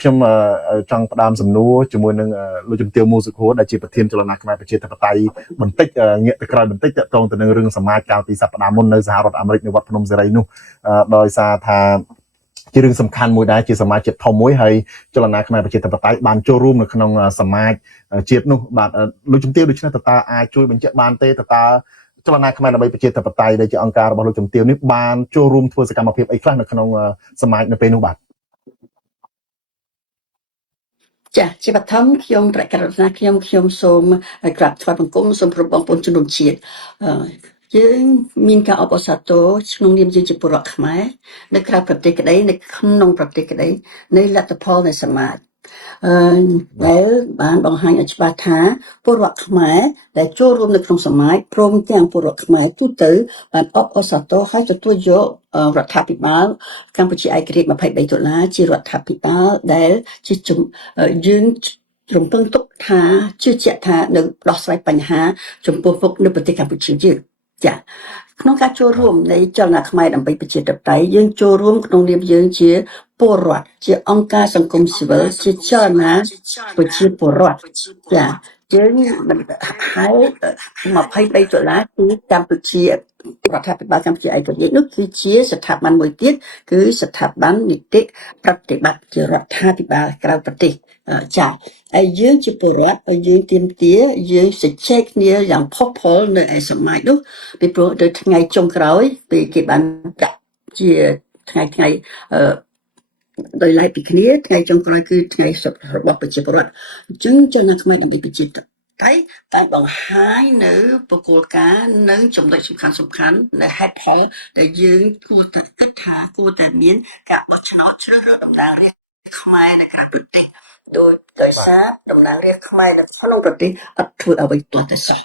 ខ្ញុំចង់ផ្ដើមសំណួរជាមួយនឹងលោកជំទាវ មូសុខួរដែលជាប្រធានចលនាខ្មែរប្រជាធិបតេយ្យបន្តិចងាកទៅក្រោយបន្តិចទាក់ទងទៅនឹងរឿងសមាជកាលពីសប្តាហ៍មុននៅសហរដ្ឋអាមេរិកនៅវត្តភ្នំសេរីនោះដោយសារថាជារឿងសំខាន់មួយដែរជាសមាជិកធំមួយហើយចលនាខ្មែរប្រជាធិបតេយ្យបានចូលរួមនៅក្នុងសមាជជាតិនោះបាទលោកជំទាវដូច្នេះតើអាចជួយបញ្ជាក់បានទេតើចលនាខ្មែរដើម្បីប្រជាធិបតេយ្យដែលជាអង្គការរបស់លោកជំទាវនេះបានចូលរួមធ្វើសកម្មភាពអីខ្លះនៅក្នុងសមាជនៅពេលនោះបាទចាជាបឋមខ្ញុំប្រកាសថាខ្ញុំសូមក្រាបថ្វាយបង្គំសូមប្របងប្អូនជនរួមជាតិយើងមានការអបអរសាទរក្នុងនាមយើងជាពលរដ្ឋខ្មែរនៅក្រៅប្រទេសក្តីនៅក្នុងប្រទេសក្តីនៃលទ្ធផលនៃសមាជដែលបានបង្ហាញឲ្យច្បាស់ថាពលរដ្ឋខ្មែរដែលចូលរួមនៅក្នុងសមាជព្រមទាំងពលរដ្ឋខ្មែរទូទៅបានអបអរសាទរឲ្យទទួលយករដ្ឋាភិបាលកម្ពុជាឯករាជ្យ$23ជារដ្ឋាភិបាលដែលជាយើងរំពឹងទុកថាជឿជាក់ថានឹងដោះស្រាយបញ្ហាចំពោះមុខនៅប្រទេសកម្ពុជាយើងចាក្នុងការចូលរួមនៃចលនាខ្មែរដើម្បីប្រជាធិបតេយ្យយើងចូលរួមក្នុងនាមយើងជាពលរដ្ឋជាអង្គការសង្គមស៊ីវិលជាចលនាប្រជាពលរដ្ឋចាយើងមិនហើយ$23គឺកម្ពុជារដ្ឋាភិបាលកម្ពុជាឯករាជ្យនោះគឺជាស្ថាប័នមួយទៀតគឺស្ថាប័ននីតិប្រតិបត្តិជារដ្ឋាភិបាលក្រៅប្រទេសចាហើយយើងជាពលរដ្ឋហើយយើងទាមទារយើងជជែកគ្នាយ៉ាងផុសផុលនៅឯសមាជនោះពីព្រោះទៅថ្ងៃចុងក្រោយពេលគេបានប្រាក់ជាថ្ងៃដោយឡែកពីគ្នាថ្ងៃចុងក្រោយគឺថ្ងៃសុខរបស់ប្រជាពលរដ្ឋអញ្ចឹងចលនាខ្មែរដើម្បីប្រជាតែបង្ហាញនៅបកគោលការណ៍និងចំណុចសំខាន់នៅហេតុផលដែលយើងគួរតែគិតថាគួរតែមានការបោះឆ្នោតជ្រើសរើសតំណាងរាស្ត្រខ្មែរនៅក្រៅប្រទេសដោយសារតំណាងរាស្ត្រខ្មែរនៅក្នុងប្រទេសអត់ធ្វើអ្វីទាល់តែសោះ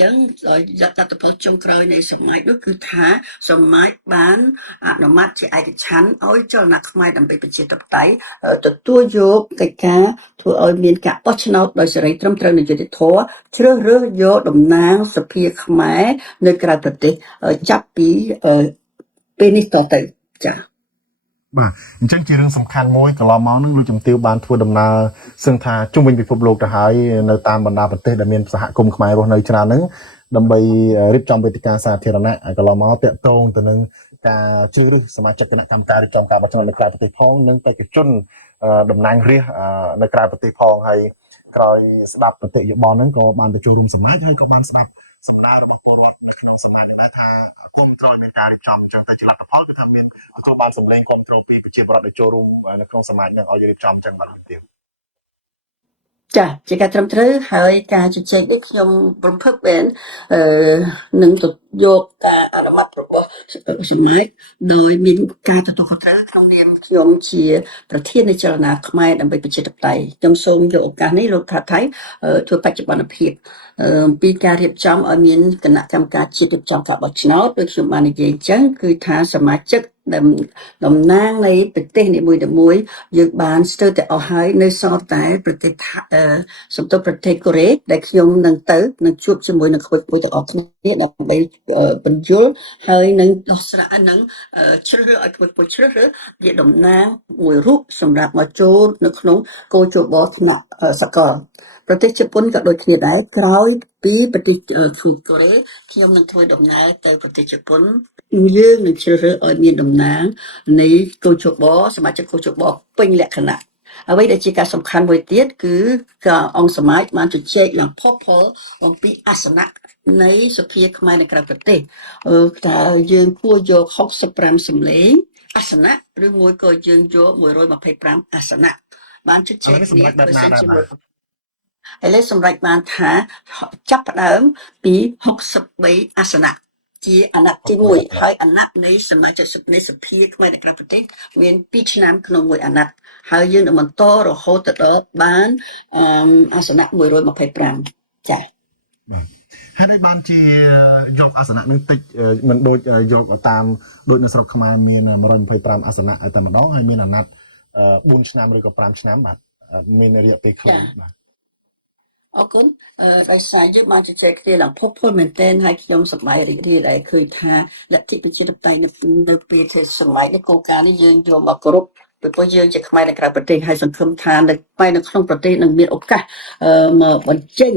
ចឹងដោយលទ្ធផលចុងក្រោយនៃសមាជនោះគឺថាសមាជបានអនុម័តជាឯកច្ឆន្ទឲ្យចលនាខ្មែរដើម្បីប្រជាធិបតេយ្យទទួលយកកិច្ចការធ្វើឲ្យមានការបោះឆ្នោតដោយសេរីត្រឹមត្រូវនិងយុត្តិធម៌ជ្រើសរើសយកតំណាងសភាខ្មែរនៅក្រៅប្រទេសចាប់ពីពេលនេះតទៅចា៎បាទអញ្ចឹងជារឿងសំខាន់មួយកន្លងមកនឹងលោកជំទាវបានធ្វើដំណើរសឹងថាជុំវិញពិភពលោកទៅហើយនៅតាមបណ្ដាប្រទេសដែលមានសហគមន៍ខ្មែររស់នៅច្រើនហ្នឹងដើម្បីរៀបចំវេទិកាសាធារណៈកន្លងមកតាក់ទងទៅនឹងការជ្រើសរើសសមាជិកគណៈកម្មការរៀបចំការបោះឆ្នោតនៅក្រៅប្រទេសផងនិងបេក្ខជនតំណាងរាស្ត្រនៅក្រៅប្រទេសផងហើយក្រោយស្ដាប់មតិយោបល់ហ្នឹងក៏បានទៅចូលរួមសមាជហើយក៏បានស្ដាប់សម្ដាររបស់ពលរដ្ឋក្នុងសមាជដែរថាគុំត្រូវមានការរៀបចំអញ្ចឹងតែជាលទ្ធផលគឺថាមានក៏បានសម្លេងគ្រប់គ្រងពីប្រជាពលរដ្ឋដែលចូលរួមនៅក្នុងសមាជនឹងឲ្យរៀបចំអញ្ចឹងបាទទៀតចាជាការត្រឹមត្រូវហើយការជជែកនេះខ្ញុំរំភើបមែននឹងទៅយកការអនុម័តរបស់សមាជដោយមានការទទួលខុសត្រូវក្នុងនាមខ្ញុំជាប្រធាននៃចលនាខ្មែរដើម្បីប្រជាធិបតេយ្យខ្ញុំសូមយកឱកាសនេះលោកថាថៃធ្វើបច្ចុប្បន្នភាពពីការរៀបចំឲ្យមានគណៈកម្មការជាតិរៀបចំការបោះឆ្នោតដូចខ្ញុំបាននិយាយអញ្ចឹងគឺថាសមាជិកតំណាងនៃប្រទេសនីមួយៗយើងបានស្ទើរតែអស់ហើយនៅសល់តែប្រទេសសំទោសប្រទេសកូរ៉េដែលខ្ញុំនឹងជួបជាមួយនឹងក្មួយទាំងអស់គ្នាដើម្បីបញ្យល់ហើយនឹងដោះស្រាយនឹងជ្រើសរើសឲ្យក្មួយជ្រើសរើសជាតំណាងមួយរូបសម្រាប់មកចូលនៅក្នុងគោលយោបល់ថ្នាក់សកលប្រទេសជប៉ុនក៏ដូចគ្នាដែរក្រោយពីប្រទេសកូរ៉េខ្ញុំនឹងធ្វើដំណើរទៅប្រទេសជប៉ុនយើងនឹងជ្រើសរើសឲ្យមានតំណាងនៃគោលយោបល់សមាជិកគោលយោបល់ពេញលក្ខណៈអ្វីដែលជាការសំខាន់មួយទៀតគឺការអង្គសមាជបានជជែកឡើងផុសផុលអំពីអាសនៈនៃសភាខ្មែរនៅក្រៅប្រទេសតើយើងគួរយក65សម្លេងអាសនៈឬមួយក៏យើងយក125អាសនៈបានជជែកគ្នាបើសិនជាឥឡូវសម្រេចបានថាចាប់ផ្ដើមពី63អាសនៈជាអាណត្តិទី1ហើយអាណត្តិនៃសមាជិកនៃសភាខ្មែរនៅក្រៅប្រទេសមាន2ឆ្នាំក្នុងមួយអាណត្តិហើយយើងនឹងបន្តរហូតដល់បានអាសនៈ125ចា៎ហើយដូចបានជាយកអាសនៈនេះតិចមិនដូចយកតាមដូចនៅស្រុកខ្មែរមាន125អាសនៈតែម្ដងហើយមានអាណត្តិ4ឆ្នាំឬក៏5ឆ្នាំបាទមានរយៈពេលខ្លីបាទអរគុណដោយសារយើងបានជជែកគ្នាឡើងផុសផុលមែនទែនហើយខ្ញុំសប្បាយរីករាយដែលឃើញថាលទ្ធិប្រជាធិបតេយ្យនៅពេលសម័យនេះគោលការណ៍នេះយើងយកមកគ្រប់ ពីព្រោះយើងជាខ្មែរនៅក្រៅប្រទេសហើយសង្ឃឹមថានៅខ្មែរនៅក្នុងប្រទេសនឹងមានឱកាសមកបញ្ចេញ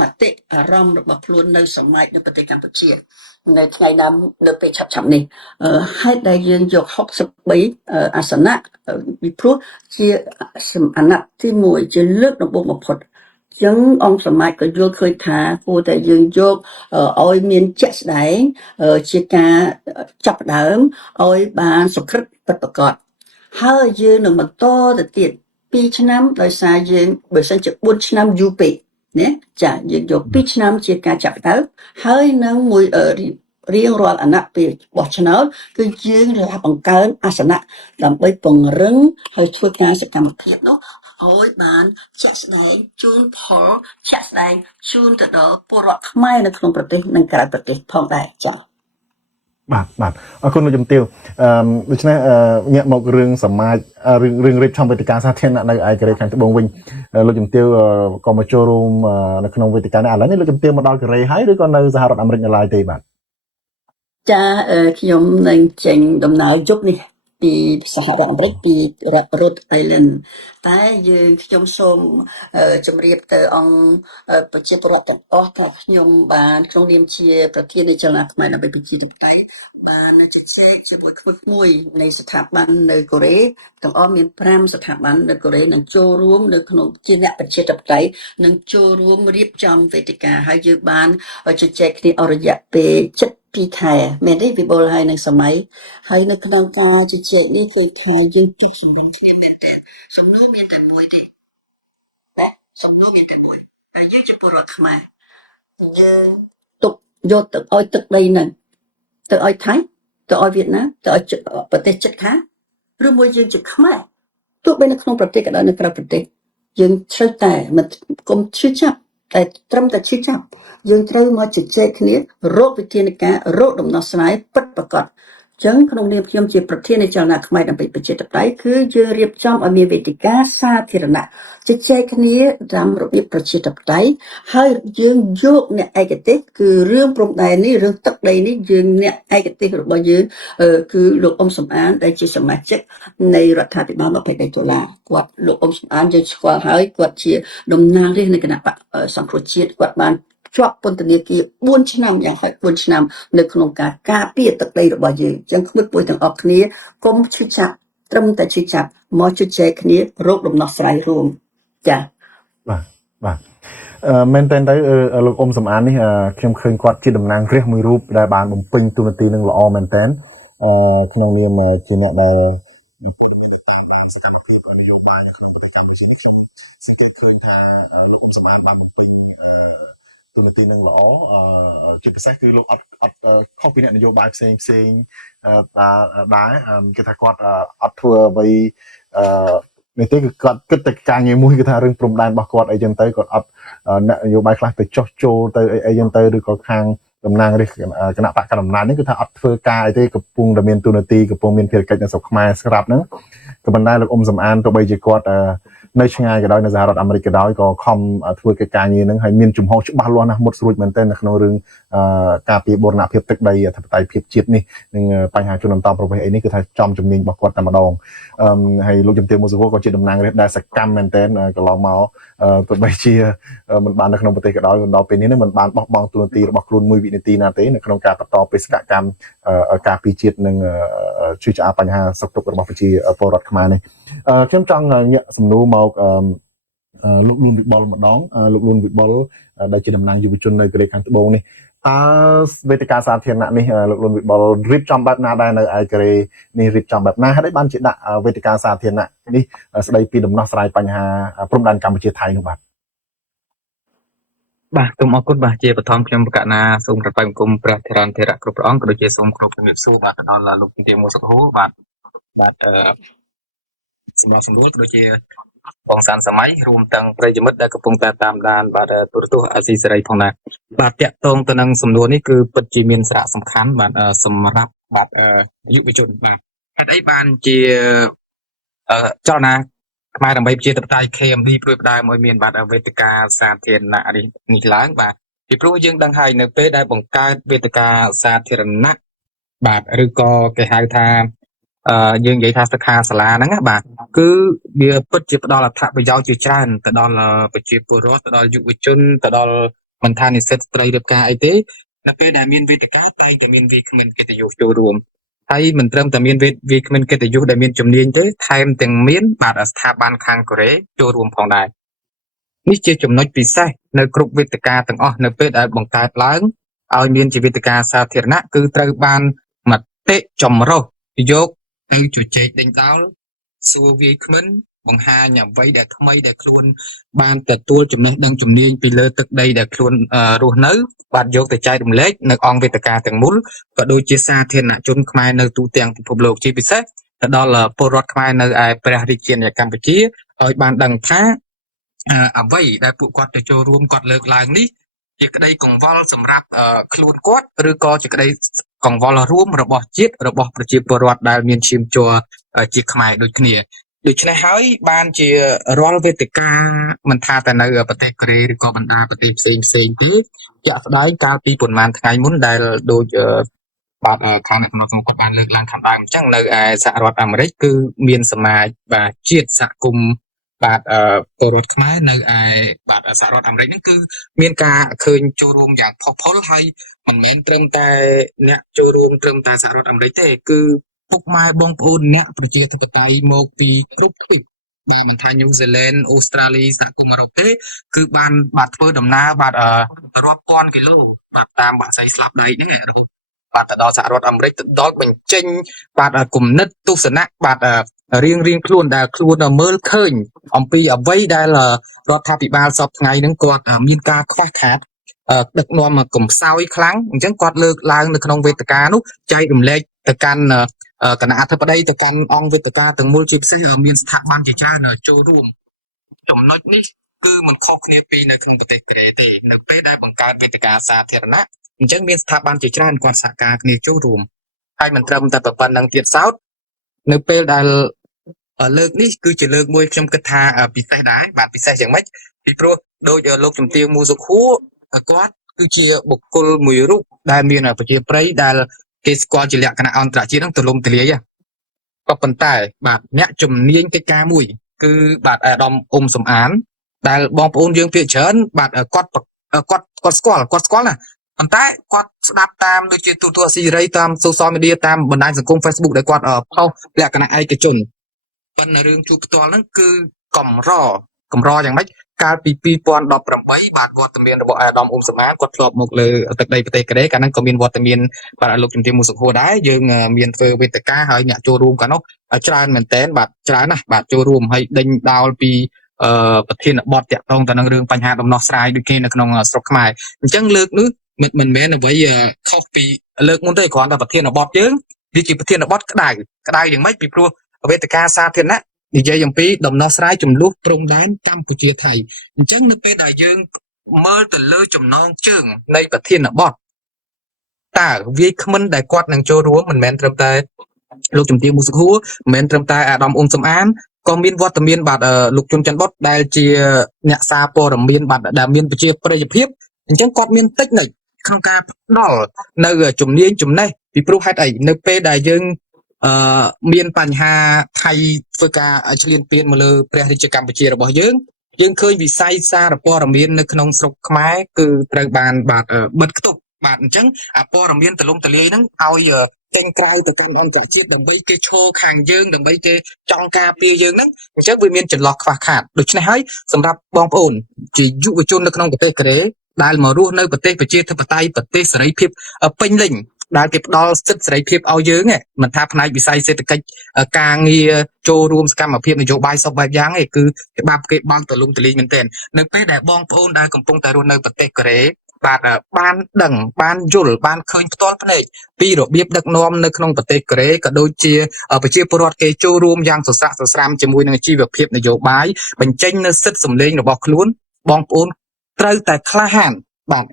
មតិអារម្មណ៍របស់ខ្លួននៅសម័យនៅប្រទេសកម្ពុជានៅថ្ងៃណានៅពេលឆាប់ៗនេះហេតុដែលយើងយក63អាសនៈពីព្រោះជាអាណត្តិទី1ជាលើកដំបូងបំផុតចឹងអង្គសមាជក៏យល់ឃើញថាគួរតែយើងយកឲ្យមានជាក់ស្ដែងជាការចាប់ផ្ដើមឲ្យបានសុក្រិតពិតប្រាកដហើយយើងនឹងបន្តទៅទៀត2ឆ្នាំដោយសារយើងបើសិនជា4ឆ្នាំយូរពេកណាចាយើងយក2ឆ្នាំជាការចាប់ផ្ដើមហើយនឹងមួយរៀងរាល់អាណត្តិពេលបោះឆ្នោតគឺយើងបង្កើនអាសនៈដើម្បីពង្រឹងហើយធ្វើការសកម្មភាពនោះឲ្យបានជាក់ស្ដែងជូនផលជាក់ស្ដែងជូនទៅដល់ពលរដ្ឋខ្មែរនៅក្នុងប្រទេសនិងក្រៅប្រទេសផងដែរចា៎បាទអរគុណលោកជំទាវដូច្នេះងាកមករឿងសមាជរឿងរៀបចំវេទិកាសាធារណៈនៅឯកូរ៉េខាងត្បូងវិញលោកជំទាវក៏មកចូលរួមនៅក្នុងវេទិកានេះឥឡូវនេះលោកជំទាវមកដល់កូរ៉េហើយឬក៏នៅសហរដ្ឋអាមេរិកនៅឡើយទេបាទចាខ្ញុំនឹងចេញដំណើរយប់នេះពីសហរដ្ឋអាមេរិកពីរដ្ឋ Rhode Island តែខ្ញុំសូមជម្រាបទៅអង្គប្រជាពលរដ្ឋទាំងអស់ថាខ្ញុំបានក្នុងនាមជាប្រធាននៃចលនាខ្មែរដើម្បីប្រជាធិបតេយ្យបានជជែកជាមួយក្មួយនៃស្ថាប័ននៅកូរ៉េទាំងអស់មាន5ស្ថាប័ននៅកូរ៉េនឹងចូលរួមនៅក្នុងជាអ្នកប្រជាធិបតេយ្យនឹងចូលរួមរៀបចំវេទិកាហើយយើងបានជជែកគ្នាអស់រយៈពេល7-2 ខែមែនទេវិបុលហើយនឹងសម័យហើយនៅក្នុងការជជែកនេះគឺថាយើងចុះសម្រុងគ្នាមែនទែនសំណួរមានតែមួយទេណាសំណួរមានតែមួយតែយើងជាពលរដ្ឋខ្មែរយើងទុកយកទៅឲ្យទឹកដីនឹងទៅឲ្យថៃទៅឲ្យវៀតណាមទៅឲ្យប្រទេសជិតខាងឬមួយយើងជាខ្មែរទោះបីនៅក្នុងប្រទេសក៏ដោយនៅក្រៅប្រទេសយើងត្រូវតែមិនកុំឈឺចាប់តែត្រឹមតែឈឺចាប់យើងត្រូវមកជជែកគ្នារកវិធានការរកដំណោះស្រាយពិតប្រាកដចឹងក្នុងនាមខ្ញុំជាប្រធាននៃចលនាខ្មែរដើម្បីប្រជាធិបតេយ្យគឺយើងរៀបចំឲ្យមានវេទិកាសាធារណៈជជែកគ្នាតាមរបៀបប្រជាធិបតេយ្យហើយយើងយកអ្នកឯកទេសគឺរឿងព្រំដែននេះរឿងទឹកដីនេះយើងអ្នកឯកទេសរបស់យើងគឺលោកអ៊ុំសំអានដែលជាសមាជិកនៃរដ្ឋាភិបាល23ដុល្លារគាត់លោកអ៊ុំសំអានយើងស្គាល់ហើយគាត់ជាតំណាងរាស្ត្រនៃគណៈបកសង្គ្រោះជាតិគាត់បានជាប់ពន្ធនាគារ4ឆ្នាំយ៉ាងហោច4ឆ្នាំនៅក្នុងការការពារទឹកដីរបស់យើងចឹងក្មួយពួយទាំងអស់គ្នាកុំឈឺចាប់ត្រឹមតែឈឺចាប់មកជជែកគ្នារកដំណោះស្រាយរួមចា៎បាទមែនតើទៅលោកអ៊ុំសំអាននេះខ្ញុំឃើញគាត់ជាតំណាងរាស្ត្រមួយរូបដែលបានបំពេញតួនាទីនឹងល្អមែនតើក្នុងនាមជាអ្នកដែលតាមសកម្មភាពនយោបាយនៅក្នុងប្រទេសកម្ពុជានេះខ្ញុំសង្កេតឃើញថាលោកអ៊ុំសំអានបានបំពេញទូនាទីនឹងល្អជាពិសេសគឺលោកអត់ខុសពីអ្នកនយោបាយផ្សេងដែរគេថាគាត់អត់ធ្វើអ្វីនេះទេគឺគាត់គិតតែការងារមួយគឺថារឿងព្រំដែនរបស់គាត់អីចឹងទៅគាត់អត់អ្នកនយោបាយខ្លះទៅចោះចូលទៅអីចឹងទៅឬក៏ខាងតំណាងរាស្ត្រគណៈបកកណ្ដាលអំណាចនេះគឺថាអត់ធ្វើការអីទេកំពុងតែមានទូនាទីកំពុងមានភារកិច្ចនៅស្រុកខ្មែរស្រាប់ហ្នឹងក៏ប៉ុន្តែលោកអ៊ុំសំអានទោះបីជាគាត់នៅឆ្ងាយក៏ដោយនៅសហរដ្ឋអាមេរិកក៏ដោយក៏ខំធ្វើកិច្ចការងារហ្នឹងហើយមានជំហរច្បាស់លាស់ណាស់មុតស្រួចមែនទែននៅក្នុងរឿងការពីបូរណភាពទឹកដីអធិបតេយ្យភាពជាតិនេះនិងបញ្ហាជនអន្តោប្រវេសន៍អីនេះគឺថាចំជំនាញរបស់គាត់តែម្ដងហើយលោកជំទាវ មុសវក៏ជាតំណាងរាស្ត្រដែលសកម្មមែនទែនកន្លងមកទោះបីជាមិនបាននៅក្នុងប្រទេសក៏ដោយដល់ពេលនេះមិនបានបោះបង់ទូនាទីរបស់ខ្លួនមួយវិនាទីណាទេនៅក្នុងការបន្តបេសកកម្មការពីជាតិនិងជួយឆ្អាបញ្ហាសុខទុក្ខរបស់ប្រជាពលរដ្ឋខ្មែរនេះខ្ញុំចង់ញាក់សំណួរមកលោកលួនវិបុលម្ដងលោកលួនវិបុលដែលជាតំណាងយុវជននៅកូរ៉េខាងត្បូងនេះតើវេទិកាសាធារណៈនេះលោកលួនវិបុលរៀបចំបែបណាដែរនៅឯកូរ៉េនេះរៀបចំបែបណាហើយបានជាដាក់វេទិកាសាធារណៈនេះស្ដីពីដំណោះស្រាយបញ្ហាព្រំដែនកម្ពុជាថៃនោះបាទសូមអរគុណបាទជាបឋមខ្ញុំបកណាសូមប្រតិបត្តិគុំព្រះធរណធរៈគ្រប់ព្រះអង្គក៏ដូចជាសូមគោរពជំរាបសួរបាទដល់លោកជំទាវ មុសុខូបាទសម្រាប់សម្រួលក៏ដូចជាបងសានសម័យរួមទាំងប្រិយមិត្តដែលកំពុងតែតាមដានបាទទូរទស្សន៍អាស៊ីសេរីផងដែរបាទតាក់ទងទៅនឹងសំណួរនេះគឺពិតជាមានសារៈសំខាន់បាទសម្រាប់បាទយុវជនបាទហេតុអីបានជាចលនាខ្មែរដើម្បីប្រជាធិបតេយ្យ KMD ព្រួយផ្ដើមឲ្យមានបាទវេទិកាសាធារណៈនេះឡើងបាទពីព្រោះយើងដឹងហើយនៅពេលដែលបង្កើតវេទិកាសាធារណៈបាទឬក៏គេហៅថា យើងនិយាយថាសិក្ខាសាលាហ្នឹងណាបាទគឺវាពិតជាផ្ដល់អត្ថប្រយោជន៍ជាច្រើនទៅដល់ប្រជាពលរដ្ឋទៅដល់យុវជនទៅដល់មិនថានិស្សិតស្ត្រីឬការអីទេនៅពេលដែលមានវេទិកាតែងតែមានវាគ្មិនកិត្តិយសចូលរួមហើយមិនត្រឹមតែមានវាគ្មិនកិត្តិយសដែលមានជំនាញទេថែមទាំងមានបាទស្ថាប័នខាងកូរ៉េចូលរួមផងដែរនេះជាចំណុចពិសេសនៅគ្រប់វេទិកាទាំងអស់នៅពេលដែលបង្កើតឡើងឲ្យមានជាវេទិកាសាធារណៈគឺត្រូវបានមតិចម្រុះយកទៅជជែកដេញដោលសួរវាគ្មិនបង្ហាញអ្វីដែលថ្មីដែលខ្លួនបានទទួលចំណេះដឹងជំនាញពីលើទឹកដីដែលខ្លួនរស់នៅបាទយកទៅចែករំលែកនៅអង្គវេទិកាទាំងមូលក៏ដូចជាសាធារណជនខ្មែរនៅទូទាំងពិភពលោកជាពិសេសទៅដល់ពលរដ្ឋខ្មែរនៅឯព្រះរាជាណាចក្រកម្ពុជាឲ្យបានដឹងថាអ្វីដែលពួកគាត់ទៅចូលរួមគាត់លើកឡើងនេះជាក្តីកង្វល់សម្រាប់ខ្លួនគាត់ឬក៏ជាក្តីកង្វល់រួមរបស់ជាតិរបស់ប្រជាពលរដ្ឋដែលមានឈាមជ័រជាខ្មែរដូចគ្នាដូច្នេះហើយបានជារាល់វេទិកាមិនថាតែនៅប្រទេសកូរ៉េឬក៏បណ្ដាប្រទេសផ្សេងទេជាក់ស្ដែងកាលពីប្រហែលថ្ងៃមុនដែលដូចបាទខាងអ្នកកំណត់សម្គាត់បានលើកឡើងខាងដើមអញ្ចឹងនៅឯសហរដ្ឋអាមេរិកគឺមានសមាជបាទជាតិសហគមន៍បាទពលរដ្ឋខ្មែរនៅឯបាទសហរដ្ឋអាមេរិកហ្នឹងគឺមានការឃើញចូលរួមយ៉ាងផុសផុលហើយមិនមែនត្រឹមតែអ្នកចូលរួមត្រឹមតែសហរដ្ឋអាមេរិកទេគឺពុកម៉ែបងប្អូនអ្នកប្រជាធិបតេយ្យមកពីគ្រប់ទ្វីបបាទមិនថាញូហ្សេឡង់អូស្ត្រាលីសហគមន៍អឺរ៉ុបទេគឺបានបាទធ្វើដំណើរបាទរាប់ពាន់គីឡូបាទតាមបាក់សីស្លាប់ដីហ្នឹងរហូតបាទទៅដល់សហរដ្ឋអាមេរិកទៅដល់បញ្ចេញបាទគំនិតទស្សនៈបាទរៀងខ្លួនដែលខ្លួនមើលឃើញអំពីអ្វីដែលរដ្ឋាភិបាលសពថ្ងៃហ្នឹងគាត់មានការខ្វះខាតដឹកនាំកំសោយខ្លាំងអញ្ចឹងគាត់លើកឡើងនៅក្នុងវេទិកានោះចែករំលែកទៅកាន់គណៈអធិបតីទៅកាន់អង្គវេទិកាទាំងមូលជាពិសេសមានស្ថាប័នជាច្រើនចូលរួមចំណុចនេះគឺមិនខុសគ្នាពីនៅក្នុងប្រទេសកូរ៉េទេនៅពេលដែលបង្កើតវេទិកាសាធារណៈអញ្ចឹងមានស្ថាប័នជាច្រើនគាត់សហការគ្នាចូលរួមហើយមិនត្រឹមតែប៉ុណ្្នឹងទៀតសោតនៅពេលដែលលើកនេះគឺជាលើកមួយខ្ញុំគិតថាពិសេសដែរបាទពិសេសយ៉ាងម៉េចពីព្រោះដោយលោកជំទាវ មូសុខួរគាត់គឺជាបុគ្គលមួយរូបដែលមានប្រជាប្រិយដែលគេស្គាល់ជាលក្ខណៈអន្តរជាតិហ្នឹងទូលំទូលាយក៏ប៉ុន្តែបាទអ្នកជំនាញកិច្ចការមួយគឺបាទអាដាមអ៊ុំសំអានដែលបងប្អូនយើងភាគច្រើនបាទគាត់ស្គាល់ណាប៉ុន្តែគាត់ស្ដាប់តាមដូចជាទូរទស្សន៍ស៊ីរីតាម social media តាមបណ្ដាញសង្គម Facebook ដែលគាត់ផុសលក្ខណៈឯកជនប៉ុន្តែរឿងជួបផ្ទាល់ហ្នឹងគឺកម្រយ៉ាងម៉េចកាលពី2018បាទវត្តមានរបស់អាដាមអ៊ុំសំអានគាត់ធ្លាប់មកលើទឹកដីប្រទេសកូរ៉េកាលហ្នឹងក៏មានវត្តមានបាទលោកជំទាវ មូសុខួរដែរយើងមានធ្វើវេទិកាហើយអ្នកចូលរួមកាលនោះច្រើនមែនតើបាទច្រើនណាស់បាទចូលរួមហើយដេញដោលពីប្រធានបទតាក់ទងទៅនឹងរឿងបញ្ហាដំណោះស្រាយដូចគេនៅក្នុងស្រុកខ្មែរអញ្ចឹងលើកនេះមិនមែនអ្វីខុសពីលើកមុនទេគ្រាន់តែប្រធានបទយើងវាជាប្រធានបទក្តៅយ៉ាងម៉េចពីព្រោះវេទិកាសាធារណៈនិយាយអំពីដំណោះស្រាយចំនួនព្រំដែនកម្ពុជាថៃអញ្ចឹងនៅពេលដែលយើងមើលទៅលើចំណងជើងនៃប្រធានបទតើវាគ្មិនដែលគាត់នឹងចូលរួមមិនមែនត្រឹមតែលោកជំទាវ មូសុខួរមិនមែនត្រឹមតែអាដាមអ៊ុំសំអានក៏មានវត្តមានបាទលោកជុនច័ន្ទបុតដែលជាអ្នកសារព័ត៌មានបាទដែលមានប្រជាប្រិយភាពអញ្ចឹងគាត់មានតិចនៅក្នុងការផ្ដល់នៅជំនាញចំណេះពីព្រោះហេតុអីនៅពេលដែលយើងមានបញ្ហាថៃធ្វើការឆ្លៀនពៀនមកលើព្រះរាជាកម្ពុជារបស់យើងឃើញវិស័យសារព័ត៌មាននៅក្នុងស្រុកខ្មែរគឺត្រូវបានបាទបិទគប់បាទអញ្ចឹងអាព័ត៌មានទលំទលាយហ្នឹងឲ្យចេញក្រៅទៅកាន់អន្តរជាតិដើម្បីគេឈរខាងយើងដើម្បីគេចង់ការពារយើងហ្នឹងអញ្ចឹងវាមានចន្លោះខ្វះខាតដូច្នេះហើយសម្រាប់បងប្អូនជាយុវជននៅក្នុងប្រទេសកូរ៉េដែលមករស់នៅប្រទេសប្រជាធិបតេយ្យប្រទេសសេរីភាពពេញលេញដែលគេផ្ដល់សិទ្ធិសេរីភាពឲ្យយើងមិនថាផ្នែកវិស័យសេដ្ឋកិច្ចការងារចូលរួមសកម្មភាពនយោបាយសពបែបយ៉ាងគឺច្បាប់គេបើកទលំទលាយមែនទែននៅពេលដែលបងប្អូនដែលកំពុងតែរស់នៅប្រទេសកូរ៉េបាទបានដឹងបានយល់បានឃើញផ្ទាល់ភ្នែកពីរបៀបដឹកនាំនៅក្នុងប្រទេសកូរ៉េក៏ដូចជាប្រជាពលរដ្ឋគេចូលរួមយ៉ាងសស្រាក់សស្រាំជាមួយនឹងជីវភាពនយោបាយបញ្ចេញនៅសិទ្ធិសម្លេងរបស់ខ្លួនបងប្អូនត្រូវតែក្លាហានបាទ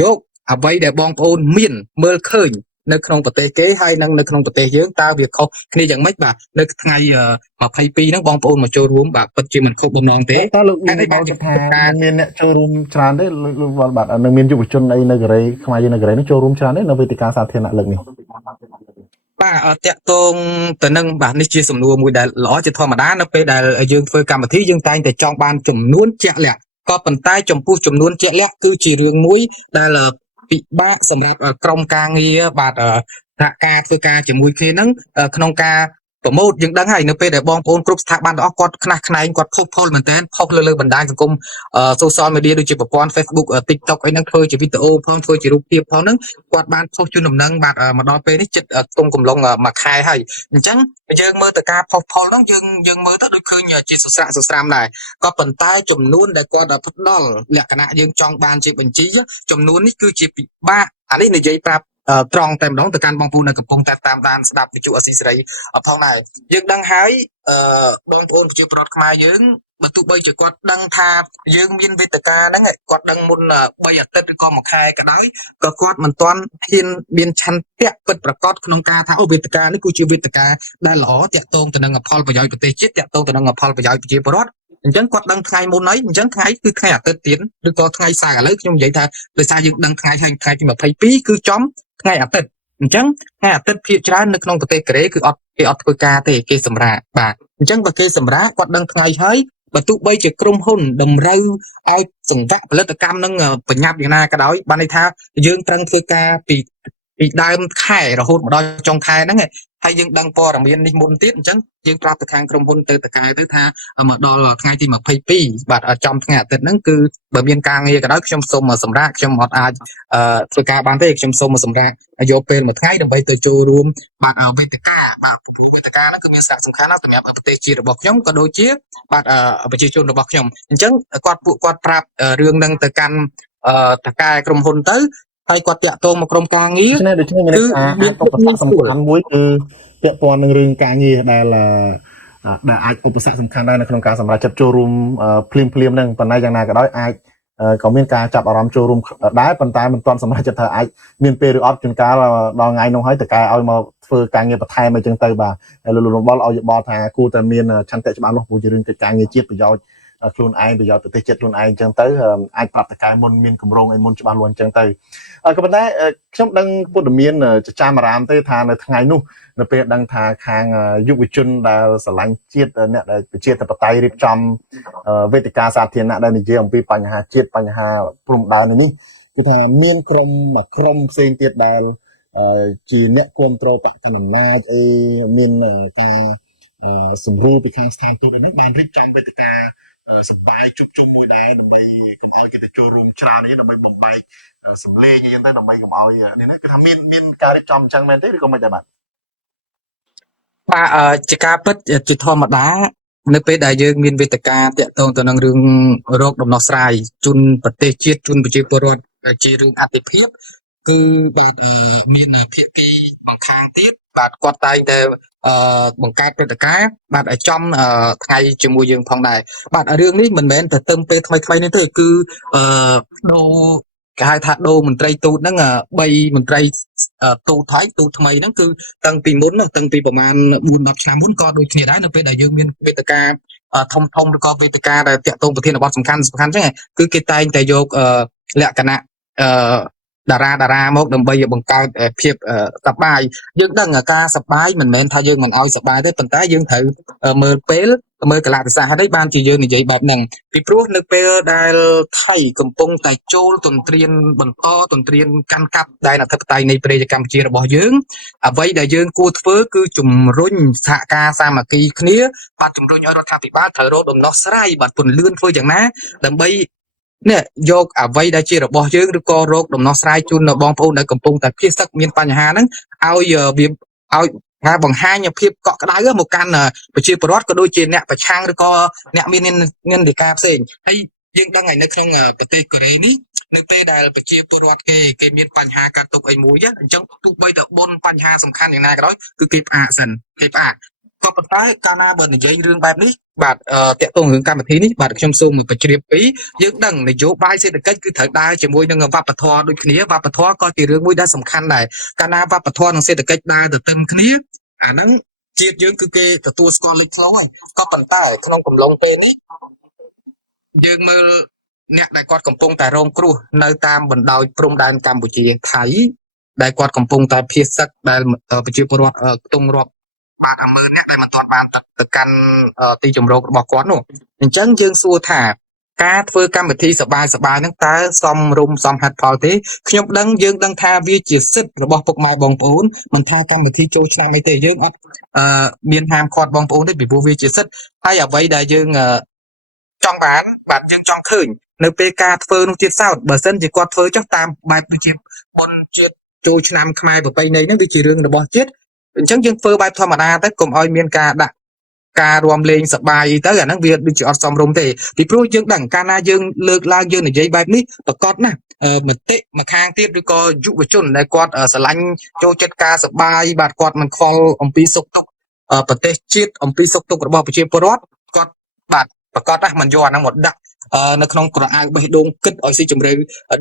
យកអ្វីដែលបងប្អូនមានមើលឃើញនៅក្នុងប្រទេសគេហើយនិងនៅក្នុងប្រទេសយើងតើវាខុសគ្នាយ៉ាងម៉េចបាទនៅថ្ងៃ22ហ្នឹងបងប្អូនមកចូលរួមបាទពិតជាមិនខុសបំណងទេតើលោកមានបងថាមានអ្នកចូលរួមច្រើនទេលោកបាទនឹងមានយុវជនអីនៅកូរ៉េខ្មែរយើងនៅកូរ៉េនេះចូលរួមច្រើនទេនៅវេទិកាសាធារណៈលើកនេះ បាទតាក់ទងទៅនឹងបាទនេះជាសំណួរមួយដែលល្អជាធម្មតានៅពេលដែលយើងធ្វើកម្មវិធីយើងតែងតែចង់បានចំនួនជាក់លាក់ក៏ប៉ុន្តែចំពោះចំនួនជាក់លាក់គឺជារឿងមួយដែលពិបាកសម្រាប់ក្រុមការងារបាទសហការធ្វើការជាមួយគ្នានឹងក្នុងការប្រម៉ូទយើងដឹងហើយនៅពេលដែលបងប្អូនគ្រប់ស្ថាប័នទាំងអស់គាត់ខ្នះខ្នែងគាត់ផុសផុលមែនតើផុសលើបណ្ដាញសង្គមsocial media ដូចជាប្រព័ន្ធ Facebook TikTok អីហ្នឹងធ្វើជាវីដេអូផងធ្វើជារូបភាពផងហ្នឹងគាត់បានផុសជូនដំណឹងបាទមកដល់ពេលនេះចិត្តខ្ទង់កំឡុងមួយខែហើយអញ្ចឹងយើងមើលទៅការផុសផុលហ្នឹងយើងមើលទៅដូចឃើញជាសស្រាក់សស្រាំដែរក៏ប៉ុន្តែចំនួនដែលគាត់ផ្ដល់លក្ខណៈយើងចង់បានជាបញ្ជីចំនួននេះគឺជាពិបាកអានេះនិយាយប្រាប់ត្រង់តែម្ដងទៅកាន់បងប្អូននៅកំពុងតែតាមដានស្ដាប់វិទ្យុអស៊ីសេរីផងដែរយើងដឹងហើយបងប្អូនប្រជាពលរដ្ឋខ្មែរយើងបើទោះបីជាគាត់ដឹងថាយើងមានវេទិកាហ្នឹងគាត់ដឹងមុន3អាទិត្យឬក៏មួយខែក៏ដោយក៏គាត់មិនទាន់ហ៊ានមានឆន្ទៈពិតប្រាកដក្នុងការថាអូវេទិកានេះគឺជាវេទិកាដែលល្អតាក់ទងទៅនឹងផលប្រយោជន៍ប្រទេសជាតិតាក់ទងទៅនឹងផលប្រយោជន៍ប្រជាពលរដ្ឋអញ្ចឹងគាត់ដឹងថ្ងៃមុនហើយអញ្ចឹងថ្ងៃគឺថ្ងៃអាទិត្យទៀតឬក៏ថ្ងៃសៅរ៍ឥឡូវខ្ញុំនិយាយថាដោយសារយើងដឹងថ្ងៃហើយថ្ងៃទី22គឺចំថ្ងៃអាទិត្យអញ្ចឹងថ្ងៃអាទិត្យភាគច្រើននៅក្នុងប្រទេសកូរ៉េគឺគេអត់ធ្វើការទេគេសម្រាកបាទអញ្ចឹងបើគេសម្រាកគាត់ដឹងថ្ងៃហើយបើទោះបីជាក្រុមហ៊ុនតម្រូវឲ្យសង្កាក់ផលិតកម្មនឹងបញ្ញត្តិយ៉ាងណាក៏ដោយបានន័យថាយើងត្រូវធ្វើការពីដើមខែរហូតមកដល់ចុងខែហ្នឹងហើយយើងដឹងព័ត៌មាននេះមុនទៀតអញ្ចឹងយើងប្រាប់ទៅខាងក្រុមហ៊ុនទៅតកែទៅថាមកដល់ថ្ងៃទី22បាទចំថ្ងៃអាទិត្យហ្នឹងគឺបើមានការងារក៏ដោយខ្ញុំសូមសម្រាប់ខ្ញុំអត់អាចធ្វើការបានទេខ្ញុំសូមសម្រាប់យកពេលមួយថ្ងៃដើម្បីទៅចូលរួមបាទវេទិកាបាទព្រោះវេទិកាហ្នឹងគឺមានសារៈសំខាន់ណាស់សម្រាប់ប្រទេសជាតិរបស់ខ្ញុំក៏ដូចជាបាទប្រជាជនរបស់ខ្ញុំអញ្ចឹងគាត់ប្រាប់រឿងហ្នឹងទៅកាន់តកែក្រុមហ៊ុនទៅហើយគាត់តាក់ទងមកក្រុមការងារដូច្នេះមានអាចឧបសគ្គសំខាន់មួយគឺពាក់ព័ន្ធនឹងរឿងការងារដែលអាចឧបសគ្គសំខាន់ដែរនៅក្នុងការសម្រេចចិត្តចូលរួមភ្លាមហ្នឹងប៉ុន្តែយ៉ាងណាក៏ដោយអាចក៏មានការចាប់អារម្មណ៍ចូលរួមដែរប៉ុន្តែមិនទាន់សម្រេចចិត្តថាអាចមានពេលឬអត់ជួនកាលដល់ថ្ងៃនោះហើយតើកែឲ្យមកធ្វើការងារបន្ថែមអីចឹងទៅបាទហើយលោកបលឲ្យយោបល់ថាគួរតែមានឆន្ទៈច្បាស់លាស់ព្រោះជារឿងកិច្ចការងារជាតិប្រយោជន៍ខ្លួនឯងប្រយោជន៍ប្រទេសជាតិខ្លួនឯងអញ្ចឹងទៅអាចប្រាប់តកែមុនមានកម្រងអីមុនច្បាស់លាស់អញ្ចឹងទៅក៏ប៉ុន្តែខ្ញុំដឹងព័ត៌មានចចាមអារាមទេថានៅថ្ងៃនោះនៅពេលដឹងថាខាងយុវជនដែលស្រឡាញ់ជាតិអ្នកដែលប្រជាធិបតេយ្យរៀបចំវេទិកាសាធារណៈដែលនិយាយអំពីបញ្ហាជាតិបញ្ហាព្រំដែននេះគឺថាមានក្រុមផ្សេងទៀតដែលជាអ្នកគ្រប់គ្រងបកកណ្ដាលអំណាចអីមានការសម្រួលពីខាងស្ថានទូតនេះបានរៀបចំវេទិកាសបាយជុំជុំមួយដែរដើម្បីកុំឲ្យគេទៅចូលរួមច្រើននេះដើម្បីបំបែកសម្លេងអីចឹងទៅដើម្បីកុំឲ្យនេះគឺថាមានការរៀបចំអញ្ចឹងមែនទេឬក៏មិនដែរបាទជាការពិតជាធម្មតានៅពេលដែលយើងមានវេទិកាតាក់ទងទៅនឹងរឿងរោគដំណោះស្រាយជូនប្រទេសជាតិជូនប្រជាពលរដ្ឋជារឿងអតិភិបគឺបាទមានភាគីបង្ខាងទៀតបាទគាត់តែងតែបង្កើតព្រឹត្តិការណ៍បាទចំថ្ងៃជាមួយយើងផងដែរបាទរឿងនេះមិនមែនតែទៅពេលថ្មីនេះទេគឺដូរគេហៅថាដូរមន្ត្រីទូតហ្នឹង3មន្ត្រីទូតហើយទូតថ្មីហ្នឹងគឺតាំងពីមុនតាំងពីប្រហែល 4-10 ឆ្នាំមុនក៏ដូចគ្នាដែរនៅពេលដែលយើងមានវេទិកាធំឬក៏វេទិកាដែលតាក់ទងប្រធានបទសំខាន់អញ្ចឹងគឺគេតែងតែយកលក្ខណៈតារាមកដើម្បីបង្កើតភាពសប្បាយយើងដឹងការសប្បាយមិនមែនថាយើងមិនឲ្យសប្បាយទេប៉ុន្តែយើងត្រូវមើលពេលមើលកលៈទេសៈហើយបានជាយើងនិយាយបែបហ្នឹងពីព្រោះនៅពេលដែលថៃកំពុងតែចូលទន្ទ្រានបន្តទន្ទ្រានកាន់កាប់ដែនអធិបតេយ្យនៃប្រទេសកម្ពុជារបស់យើងអ្វីដែលយើងគួរធ្វើគឺជំរុញសហការសាមគ្គីគ្នាបាទជំរុញឲ្យរដ្ឋាភិបាលត្រូវរកដំណោះស្រាយបាទពន្លឿនធ្វើយ៉ាងណាដើម្បីនេះយកអ្វីដែលជារបស់យើងឬក៏រោគដំណោះស្រាយជូនដល់បងប្អូនដែលកំពុងតែភៀសទឹកមានបញ្ហាហ្នឹងឲ្យវាឲ្យការបង្ហាញភាពកក់ក្ដៅមកកាន់ប្រជាពលរដ្ឋក៏ដូចជាអ្នកប្រឆាំងឬក៏អ្នកមាននិន្នាការផ្សេងហើយយើងដឹងហើយនៅក្នុងប្រទេសកូរ៉េនេះនៅពេលដែលប្រជាពលរដ្ឋគេមានបញ្ហាកាត់ទុកអីមួយអញ្ចឹងទោះបីតែបុនបញ្ហាសំខាន់យ៉ាងណាក៏ដោយគឺគេផ្អាកសិនគេផ្អាកក៏ប៉ុន្តែកាលណាបើនិយាយរឿងបែបនេះបាទតាក់ទងរឿងកម្មវិធីនេះបាទខ្ញុំសូមបញ្ជ្រាបពីយើងដឹងនយោបាយសេដ្ឋកិច្ចគឺត្រូវដើរជាមួយនឹងវប្បធម៌ដូចគ្នាវប្បធម៌ក៏ជារឿងមួយដែលសំខាន់ដែរកាលណាវប្បធម៌និងសេដ្ឋកិច្ចដើរទៅទឹមគ្នាអាហ្នឹងជាតិយើងគឺគេទទួលស្គាល់លេចធ្លោហើយក៏ប៉ុន្តែក្នុងកំឡុងពេលនេះយើងមើលអ្នកដែលគាត់កំពុងតែរងគ្រោះនៅតាមបណ្ដោយព្រំដែនកម្ពុជាថៃ ដែលគាត់កំពុងតែភៀសសឹកដែលប្រជាពលរដ្ឋខ្ទង់រាប់បានអាមើនអ្នកដែលមិនទាន់បានទៅកាន់ទីជម្រករបស់គាត់នោះអញ្ចឹងយើងសួរថាការធ្វើកម្មវិធីសប្បាយហ្នឹងតើសមរម្យសមហេតុផលទេខ្ញុំយើងដឹងថាវាជាសិទ្ធិរបស់ពុកម៉ែបងប្អូនមិនថាកម្មវិធីចូលឆ្នាំអីទេយើងអត់មានហាមឃាត់បងប្អូនទេពីព្រោះវាជាសិទ្ធិហើយអ្វីដែលយើងចង់បានបាទយើងចង់ឃើញនៅពេលការធ្វើនោះទៀតសោតបើសិនជាគាត់ធ្វើចុះតាមបែបដូចជាបុណ្យជាតិចូលឆ្នាំខ្មែរប្រពៃណីហ្នឹងវាជារឿងរបស់ជាតិអញ្ចឹងយើងធ្វើបែបធម្មតាទៅកុំឲ្យមានការដាក់ការរួមលេងសប្បាយទៅអាហ្នឹងវាដូចជាអត់សមរម្យទេពីព្រោះយើងដឹងកាលណាយើងលើកឡើងយើងនិយាយបែបនេះប្រកបណាស់មតិមួយខាងទៀតឬក៏យុវជនដែលគាត់ស្រឡាញ់ចូលចិត្តការសប្បាយបាទគាត់មិនខ្វល់អំពីសុខទុក្ខប្រទេសជាតិអំពីសុខទុក្ខរបស់ប្រជាពលរដ្ឋគាត់បាទប្រកាសណាស់មិនយកអាហ្នឹងមកដាក់នៅក្នុងក្រអៅបេះដូងគិតឲ្យស៊ីជម្រៅ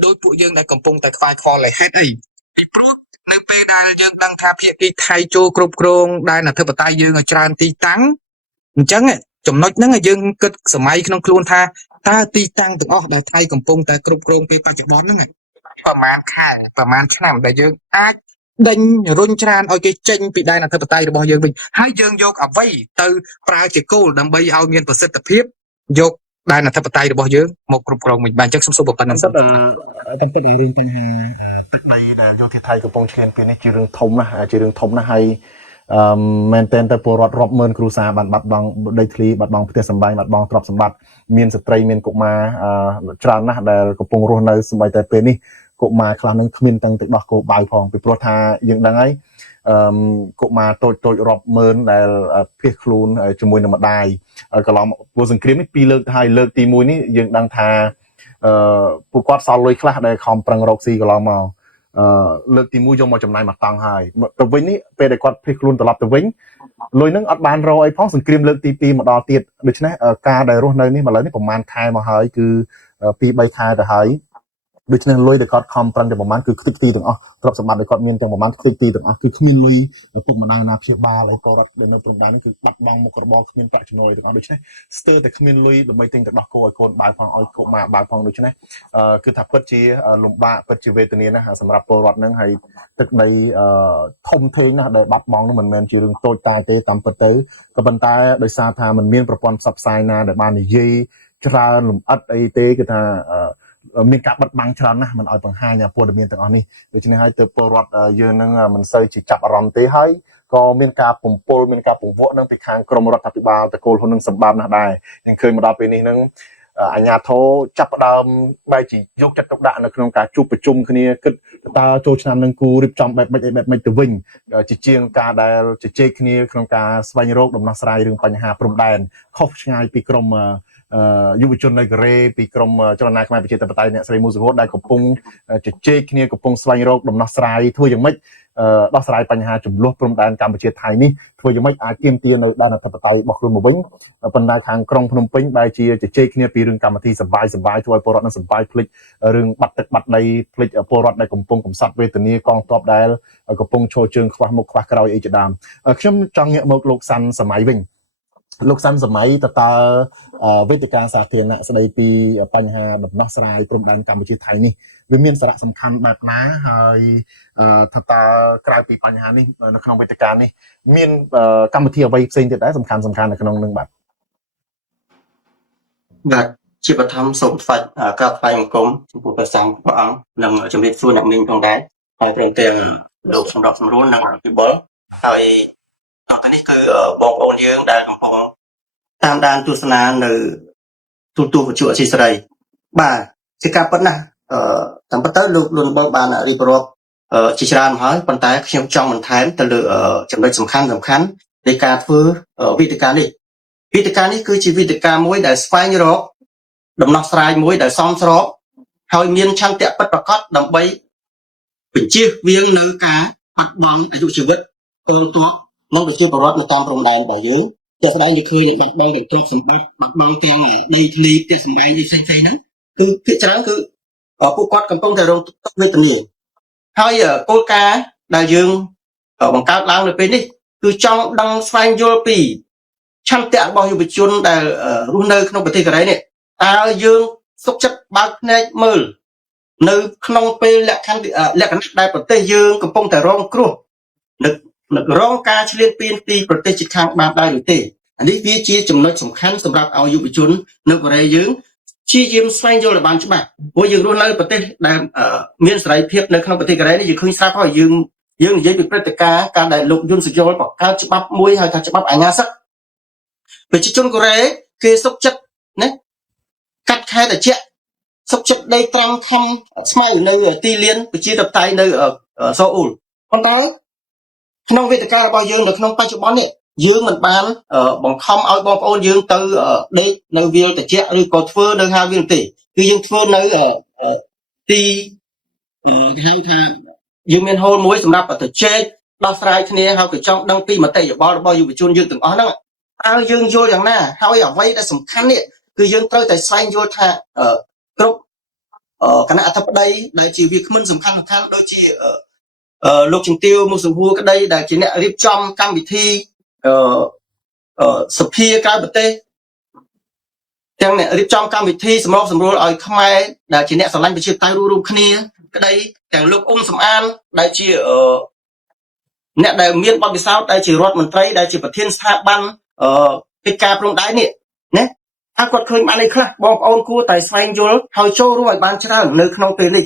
ដោយពួកយើងដែលកំពុងតែខ្វាយខ្វល់ឲ្យហេតុអីពីព្រោះនៅពេលដែលយើងដឹងថាភាគីថៃចូលគ្រប់គ្រងដែលអធិបតេយ្យយើងឲ្យច្រើនទីតាំងអញ្ចឹងចំណុចហ្នឹងយើងគិតសម័យក្នុងខ្លួនថាតើទីតាំងទាំងអស់ដែលថៃកំពុងតែគ្រប់គ្រងពេលបច្ចុប្បន្នហ្នឹងប្រហែលខែប្រហែលឆ្នាំដែលយើងអាចដេញរុញច្រានឲ្យគេចេញពីដែនអធិបតេយ្យរបស់យើងវិញហើយយើងយកអ្វីទៅប្រើជាគោលដើម្បីឲ្យមានប្រសិទ្ធភាពយកដែនអធិបតេយ្យរបស់យើងមកគ្រប់គ្រងវិញបាទអញ្ចឹងសូមសួរប៉ុណ្ណឹងសិនតាមពិតរឿងបញ្ហាទឹកដីដែលយោធាថៃកំពុងឈ្លានពាននេះជារឿងធំណាស់ហើយមែនទែនទៅពលរដ្ឋរាប់ម៉ឺនគ្រួសារបានបាត់បង់ដីធ្លីបាត់បង់ផ្ទះសម្បែងបាត់បង់ទ្រព្យសម្បត្តិមានស្ត្រីមានកុមារច្រើនណាស់ដែលកំពុងរស់នៅសម្បីតែពេលនេះកុមារខ្លះនឹងគ្មានទាំងទឹកដោះគោបាយផងពីព្រោះថាយើងដឹងហើយកុមារតូចរាប់ម៉ឺនដែលភៀសខ្លួនជាមួយនឹងម្ដាយកន្លងពួកសង្គ្រាមនេះពីរលើកទៅហើយលើកទី1នេះយើងដឹងថាពួកគាត់សល់លុយខ្លះដែលខំប្រឹងរកស៊ីកន្លងមកលើកទី1យកមកចំណាយមកតង់ហើយទៅវិញនេះពេលដែលគាត់ភៀសខ្លួនត្រឡប់ទៅវិញលុយហ្នឹងអត់បានរកអីផងសង្គ្រាមលើកទី2មកដល់ទៀតដូច្នេះការដែលរស់នៅនេះឥឡូវនេះប្រហែលខែមកហើយគឺ 2-3 ខែទៅហើយដូច្នេះលុយដែលគាត់ខំប្រឹងតែប្រហែលគឺខ្ទេចខ្ទីទាំងអស់ទ្រព្យសម្បត្តិដែលគាត់មានទាំងប្រហែលខ្ទេចខ្ទីទាំងអស់គឺគ្មានលុយពុកម្ដាយណាព្យាបាលឲ្យពលរដ្ឋដែលនៅព្រំដែននេះគឺបាត់បង់មុខរបរគ្មានប្រាក់ចំណូលអីទាំងអស់ដូច្នេះស្ទើរតែគ្មានលុយដើម្បីទិញទឹកដោះគោឲ្យកូនបើផងឲ្យកុមារបើផងដូច្នេះគឺថាពិតជាលំបាកពិតជាវេទនាណាស់សម្រាប់ពលរដ្ឋហ្នឹងហើយទឹកដីធំធេងណាស់ដែលបាត់បង់នោះមិនមែនជារឿងតូចតាចទេតាមពិតទៅក៏ប៉ុន្តែដោយសារថាมันមានប្រព័ន្ធផ្សព្វផ្សាយណាដែលបាននិយាយច្រើនលម្អិតអីទេគឺថាមានការបិទបាំងច្រើនណាស់មិនឲ្យបង្ហាញព័ត៌មានទាំងអស់នេះដូច្នេះហើយទៅពលរដ្ឋយើងនឹងមិនសូវជាចាប់អារម្មណ៍ទេហើយក៏មានការពំពុលមានការពង្វក់នឹងពីខាងក្រមរដ្ឋាភិបាលតកូលហ៊ុននឹងសម្បើមណាស់ដែរយើងឃើញមកដល់ពេលនេះនឹងអាជ្ញាធរចាប់ផ្ដើមបែរជាយកចិត្តទុកដាក់នៅក្នុងការជួបប្រជុំគ្នាគិតតើចូលឆ្នាំនឹងគូរៀបចំបែបម៉េចទៅវិញជាជាងការដែលជជែកគ្នាក្នុងការស្វែងរកដំណោះស្រាយរឿងបញ្ហាព្រំដែនខុសឆ្ងាយពីក្រមយុវជននៅកូរ៉េពីក្រមចលនាខ្មែរប្រជាធិបតេយ្យអ្នកស្រីមូសុហូតដែលកំពុងជជែកគ្នាកំពុងស្វែងរកដំណោះស្រាយធ្វើយ៉ាងម៉េចដោះស្រាយបញ្ហាចំនួនព្រំដែនកម្ពុជាថៃនេះធ្វើយ៉ាងម៉េចអាចទាមទារនៅដែនអធិបតេយ្យរបស់ខ្លួនមកវិញប៉ុន្តែខាងក្រុងភ្នំពេញបែរជាជជែកគ្នាពីរឿងកម្មវិធីសប្បាយធ្វើឲ្យពលរដ្ឋនឹងសប្បាយភ្លេចរឿងបាត់ទឹកបាត់ដីភ្លេចពលរដ្ឋដែលកំពុងកំសត់វេទនាកងទ័ពដែលកំពុងឈរជើងខ្វះមុខខ្វះក្រោយអីជាដើមខ្ញុំចង់ងាកមកលោកសាន់សម័យវិញលោកសាន់សម័យតើវេទិកាសាធារណៈស្ដីពីបញ្ហាដំណោះស្រាយព្រំដែនកម្ពុជាថៃនេះវាមានសារៈសំខាន់បែបណាហើយថាតើក្រៅពីបញ្ហានេះនៅក្នុងវេទិកានេះមានកម្មវិធីអ្វីផ្សេងទៀតដែរសំខាន់នៅក្នុងនឹងបាទជាបឋមសូមថ្វាយក្រាបថ្វាយបង្គំចំពោះព្រះសង្ឃព្រះអង្គនិងជំរាបសួរអ្នកនាងផងដែរហើយព្រមទាំងលោកសម្រាប់សម្រួលនិងអភិបាលហើយតទៅនេះគឺបងប្អូនយើងដែលកំពុងតាមដានទស្សនានៅទូរទស្សន៍វិទ្យុអសីសេរីបាទជាការពិតណាស់តាមពិតទៅលោកលន់បើបានរៀបរាប់ជាច្រើនហើយប៉ុន្តែខ្ញុំចង់បន្ថែមទៅលើចំណុចសំខាន់នៃការធ្វើវេទិកានេះគឺជាវេទិកាមួយដែលស្វែងរកដំណោះស្រាយមួយដែលសមស្របហើយមានឆន្ទៈពិតប្រាកដដើម្បីបញ្ជៀសវាងនៅការបាត់បង់អាយុជីវិតពលរដ្ឋនិងប្រជាពលរដ្ឋនៅតាមព្រំដែនរបស់យើងជាក់ស្ដែងយើងឃើញបាត់បង់ទាំងទ្រព្យសម្បត្តិបាត់បង់ទាំងដីធ្លីផ្ទះសម្បែងផ្សេងៗហ្នឹងគឺភាគច្រើនគឺពួកគាត់កំពុងតែរងទុក្ខវេទនាហើយគោលការណ៍ដែលយើងបង្កើតឡើងនៅពេលនេះគឺចង់ដឹងស្វែងយល់ពីឆន្ទៈរបស់យុវជនដែលរស់នៅក្នុងប្រទេសកូរ៉េនេះតើយើងសុខចិត្តបើកភ្នែកមើល នៅក្នុងពេលលក្ខណៈដែលប្រទេសយើងកំពុងតែរងគ្រោះនៅរងការឈ្លានពានពីប្រទេសជិតខាងបានដែរឬទេអានេះវាជាចំណុចសំខាន់សម្រាប់ឲ្យយុវជននៅកូរ៉េយើងព្យាយាមស្វែងយល់ឲ្យបានច្បាស់ព្រោះយើងរស់នៅប្រទេសដែលមានសេរីភាពនៅក្នុងប្រទេសកូរ៉េនេះយើងឃើញស្រាប់ហើយយើងនិយាយពីព្រឹត្តិការណ៍ការដែលលោកយុនសុយលបង្កើតច្បាប់មួយហៅថាច្បាប់អាញាសឹកប្រជាជនកូរ៉េគេសុខចិត្តណាកាត់ខែត្រជាក់សុខចិត្តដីត្រាំខំស្មៅនៅទីលានប្រជាធិបតេយ្យនៅសូអ៊ូលប៉ុន្តែក្នុងវេទិការបស់យើងនៅក្នុងបច្ចុប្បន្ននេះយើងមិនបានបង្ខំឲ្យបងប្អូនយើងទៅដេកនៅវាលត្រជាក់ឬក៏ធ្វើនៅហាលវាលទេគឺយើងធ្វើនៅទីគេហៅថាយើងមានហូលមួយសម្រាប់ទៅជែកដោះស្រាយគ្នាហើយក៏ចង់ដឹងពីមតិយោបល់របស់យុវជនយើងទាំងអស់ហ្នឹងតើយើងយល់យ៉ាងណាហើយអ្វីដែលសំខាន់នេះគឺយើងត្រូវតែស្វែងយល់ថាគ្រប់គណៈអធិបតីដែលជាវាគ្មិនសំខាន់ដូចជាលោកជំទាវមុខសំហួរក្តីដែលជាអ្នករៀបចំកម្មវិធីសភាក្រៅប្រទេសទាំងអ្នករៀបចំកម្មវិធីសម្របសម្រួលឲ្យខ្មែរដែលជាអ្នកស្រឡាញ់ប្រជាធិបតេយ្យរួមគ្នាក្តីទាំងលោកអ៊ុំសំអានដែលជាអ្នកដែលមានបទពិសោធន៍ដែលជារដ្ឋមន្ត្រីដែលជាប្រធានស្ថាប័នកិច្ចការព្រំដែននេះណាថាគាត់ឃើញបានអីខ្លះបងប្អូនគួរតែស្វែងយល់ហើយចូលរួមឲ្យបានច្រើននៅក្នុងពេលនេះ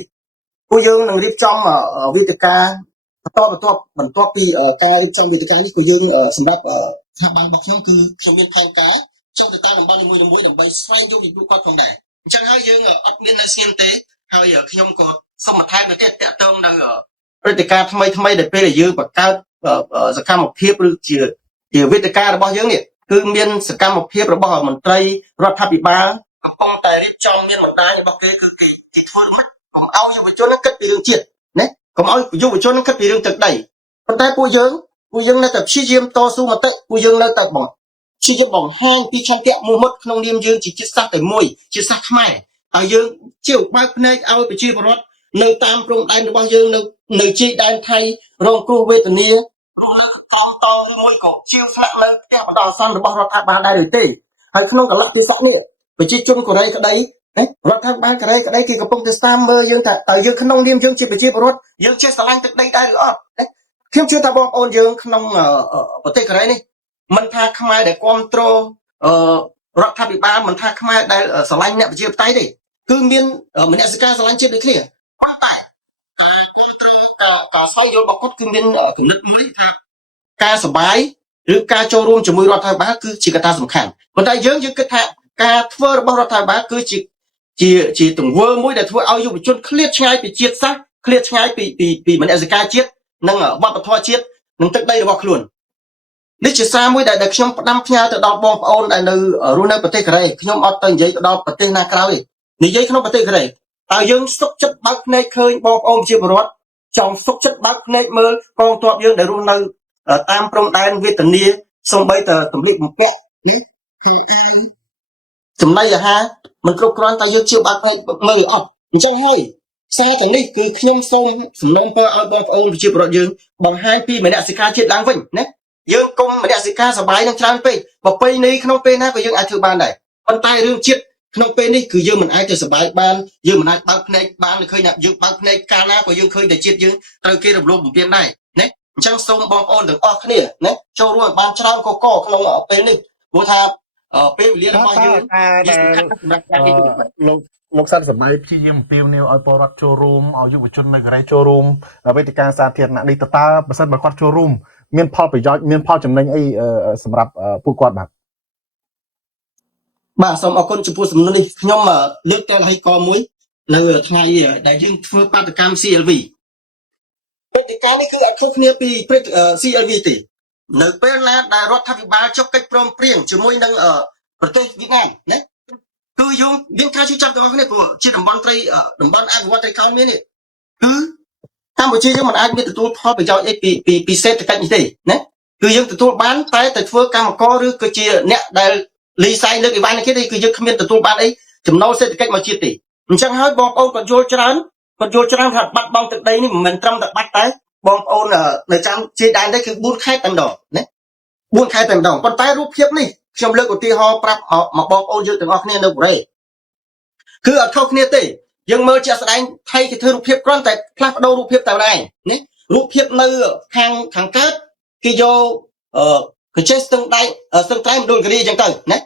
ពួកយើងនឹងរៀបចំវេទិកាបន្ទាប់ពីការរៀបចំវេទិកានេះគឺយើងសម្រាប់ស្ថាប័នរបស់ខ្ញុំគឺខ្ញុំមានផែនការចុះទៅតាមតំបន់នីមួយៗដើម្បីស្វែងយល់ពីពួកគាត់ផងដែរអញ្ចឹងហើយយើងអត់មាននៅស្ងៀមទេហើយខ្ញុំក៏សូមបន្ថែមទៅទៀតតាក់ទងនៅព្រឹត្តិការណ៍ថ្មីដែលពេលដែលយើងបង្កើតសកម្មភាពឬជាវេទិការបស់យើងនេះគឺមានសកម្មភាពរបស់មន្ត្រីរដ្ឋាភិបាលកំពុងតែរៀបចំមានបណ្ដាញរបស់គេគឺគេធ្វើមិនកុំឲ្យយុវជនគិតពីរឿងជាតិណាកុំឲ្យយុវជនគិតពីរឿងទឹកដីប៉ុន្តែពួកយើងនៅតែព្យាយាមតស៊ូមតិពួកយើងនៅតែព្យាយាមបង្ហាញពីឆន្ទៈមោះមុតក្នុងនាមយើងជាជាតិសាសន៍តែមួយជាសាសន៍ខ្មែរហើយយើងជាបើកភ្នែកឲ្យប្រជាពលរដ្ឋនៅតាមព្រំដែនរបស់យើងនៅជ័យដែនថៃរងគ្រោះវេទនាតឬមួយក៏ជាវស្នាក់នៅផ្ទះបណ្ដោះអាសន្នរបស់រដ្ឋាភិបាលដែរឬទេហើយក្នុងកលៈទេសៈនេះប្រជាជនកូរ៉េក្តីរដ្ឋាភិបាលកូរ៉េក្តីគេកំពុងតែស្តាមមើលយើងថាតើយើងក្នុងនាមយើងជាប្រជាពលរដ្ឋយើងចេះស្រឡាញ់ទឹកដីដែរឬអត់ខ្ញុំជឿថាបងប្អូនយើងក្នុងប្រទេសកូរ៉េនេះមិនថាខ្មែរដែលគ្រប់គ្រងរដ្ឋាភិបាលមិនថាខ្មែរដែលស្រឡាញ់អ្នកប្រជាធិបតេយ្យទេគឺមានមនសិការស្រឡាញ់ជាតិដូចគ្នាប៉ុន្តែការស្វែងយល់របស់គាត់គឺមានគំនិតមួយថាការសបាយឬការចូលរួមជាមួយរដ្ឋាភិបាលគឺជាកត្តាសំខាន់ប៉ុន្តែយើងគិតថាការធ្វើរបស់រដ្ឋាភិបាលគឺជាទង្វើមួយដែលធ្វើឲ្យយុវជនឃ្លាតឆ្ងាយពីជាតិសាសន៍ឃ្លាតឆ្ងាយពីមនសិការជាតិនិងវប្បធម៌ជាតិនិងទឹកដីរបស់ខ្លួននេះជាសារមួយដែលខ្ញុំផ្ដាំផ្ញើទៅដល់បងប្អូនដែលនៅរស់នៅប្រទេសកូរ៉េខ្ញុំអត់ទៅនិយាយទៅដល់ប្រទេសណាក្រៅទេនិយាយក្នុងប្រទេសកូរ៉េតើយើងសុខចិត្តបើកភ្នែកឃើញបងប្អូនជាពលរដ្ឋចង់សុខចិត្តបើកភ្នែកមើលកងទ័ពយើងដែលរស់នៅតាមព្រំដែនវេទនាសូម្បីតែទម្លៀកបំពាក់នេះចំណីអាហារមិនគ្រប់គ្រាន់តែយើងជឿបើកភ្នែកមើលអត់អញ្ចឹងហើយសារទាំងនេះគឺខ្ញុំសូមសំណូមពរឲ្យបងប្អូនប្រជាពលរដ្ឋយើងបង្ហាញពីមនសិការជាតិឡើងវិញណាយើងកុំមនសិការសបាយនឹងច្រើនពេកប្រពៃណីក្នុងពេលណាក៏យើងអាចធ្វើបានដែរប៉ុន្តែរឿងជាតិក្នុងពេលនេះគឺយើងមិនអាចទៅសបាយបានយើងមិនអាចបើកភ្នែកបានឃើញថាយើងបើកភ្នែកកាលណាក៏យើងឃើញតែជាតិយើងត្រូវគេរំលោភបំពានដែរណាអញ្ចឹងសូមបងប្អូនទាំងអស់គ្នាណាចូលរួមបានច្រើនកកក្នុងពេលនេះព្រោះថាពេលវេលារបស់យើងលោកសិនសម័យព្យាយាមអំពាវនាវឲ្យពលរដ្ឋចូលរួមឲ្យយុវជននៅកូរ៉េចូលរួមវេទិកាសាធារណៈនេះតើបើសិនបើគាត់ចូលរួមមានផលប្រយោជន៍មានផលចំណេញអីសម្រាប់ពួកគាត់បាទសូមអរគុណចំពោះសំណួរនេះខ្ញុំលើកតែលហិកមួយនៅថ្ងៃដែលយើងធ្វើបាតកម្ម CLV វេទិកានេះគឺអត់ខុសគ្នាពី CLV ទេនៅពេលណាដែលរដ្ឋាភិបាលចុះកិច្ចព្រមព្រៀងជាមួយនឹងប្រទេសវៀតណាមណាគឺយើងមានការជឿចាប់ទាំងអស់គ្នាព្រោះជាតំបន់អភិវឌ្ឍត្រីកោណមាននេះគឺកម្ពុជាយើងមិនអាចមានទទួលផលប្រយោជន៍អីពីសេដ្ឋកិច្ចនេះទេណាគឺយើងទទួលបានតែធ្វើកម្មករឬក៏ជាអ្នកដែលលីសៃលើកអីវ៉ាន់នេះទេគឺយើងគ្មានទទួលបានអីចំណូលសេដ្ឋកិច្ចមកជាតិទេអញ្ចឹងហើយបងប្អូនគាត់យល់ច្រើនថាបាត់បង់ទឹកដីនេះមិនមែនត្រឹមតែបាត់តែបងប្អូននៅចាំជាដែនទេគឺ4ខែតែម្ដងណា4ខែតែម្ដងប៉ុន្តែរូបភាពនេះខ្ញុំលើកឧទាហរណ៍ប្រាប់មកបងប្អូនយើងទាំងអស់គ្នានៅកូរ៉េគឺអត់ខុសគ្នាទេ យើងមើលជាក់ស្ដែងថៃគេធ្វើរូបភាពគ្រាន់តែផ្លាស់ប្ដូររូបភាពតែម្ដងនេះរូបភាពនៅខាងកើតគេយកកញ្ចេះស្ទឹងដែកស្ទឹងត្រែងមណ្ឌលគិរីអញ្ចឹងទៅណា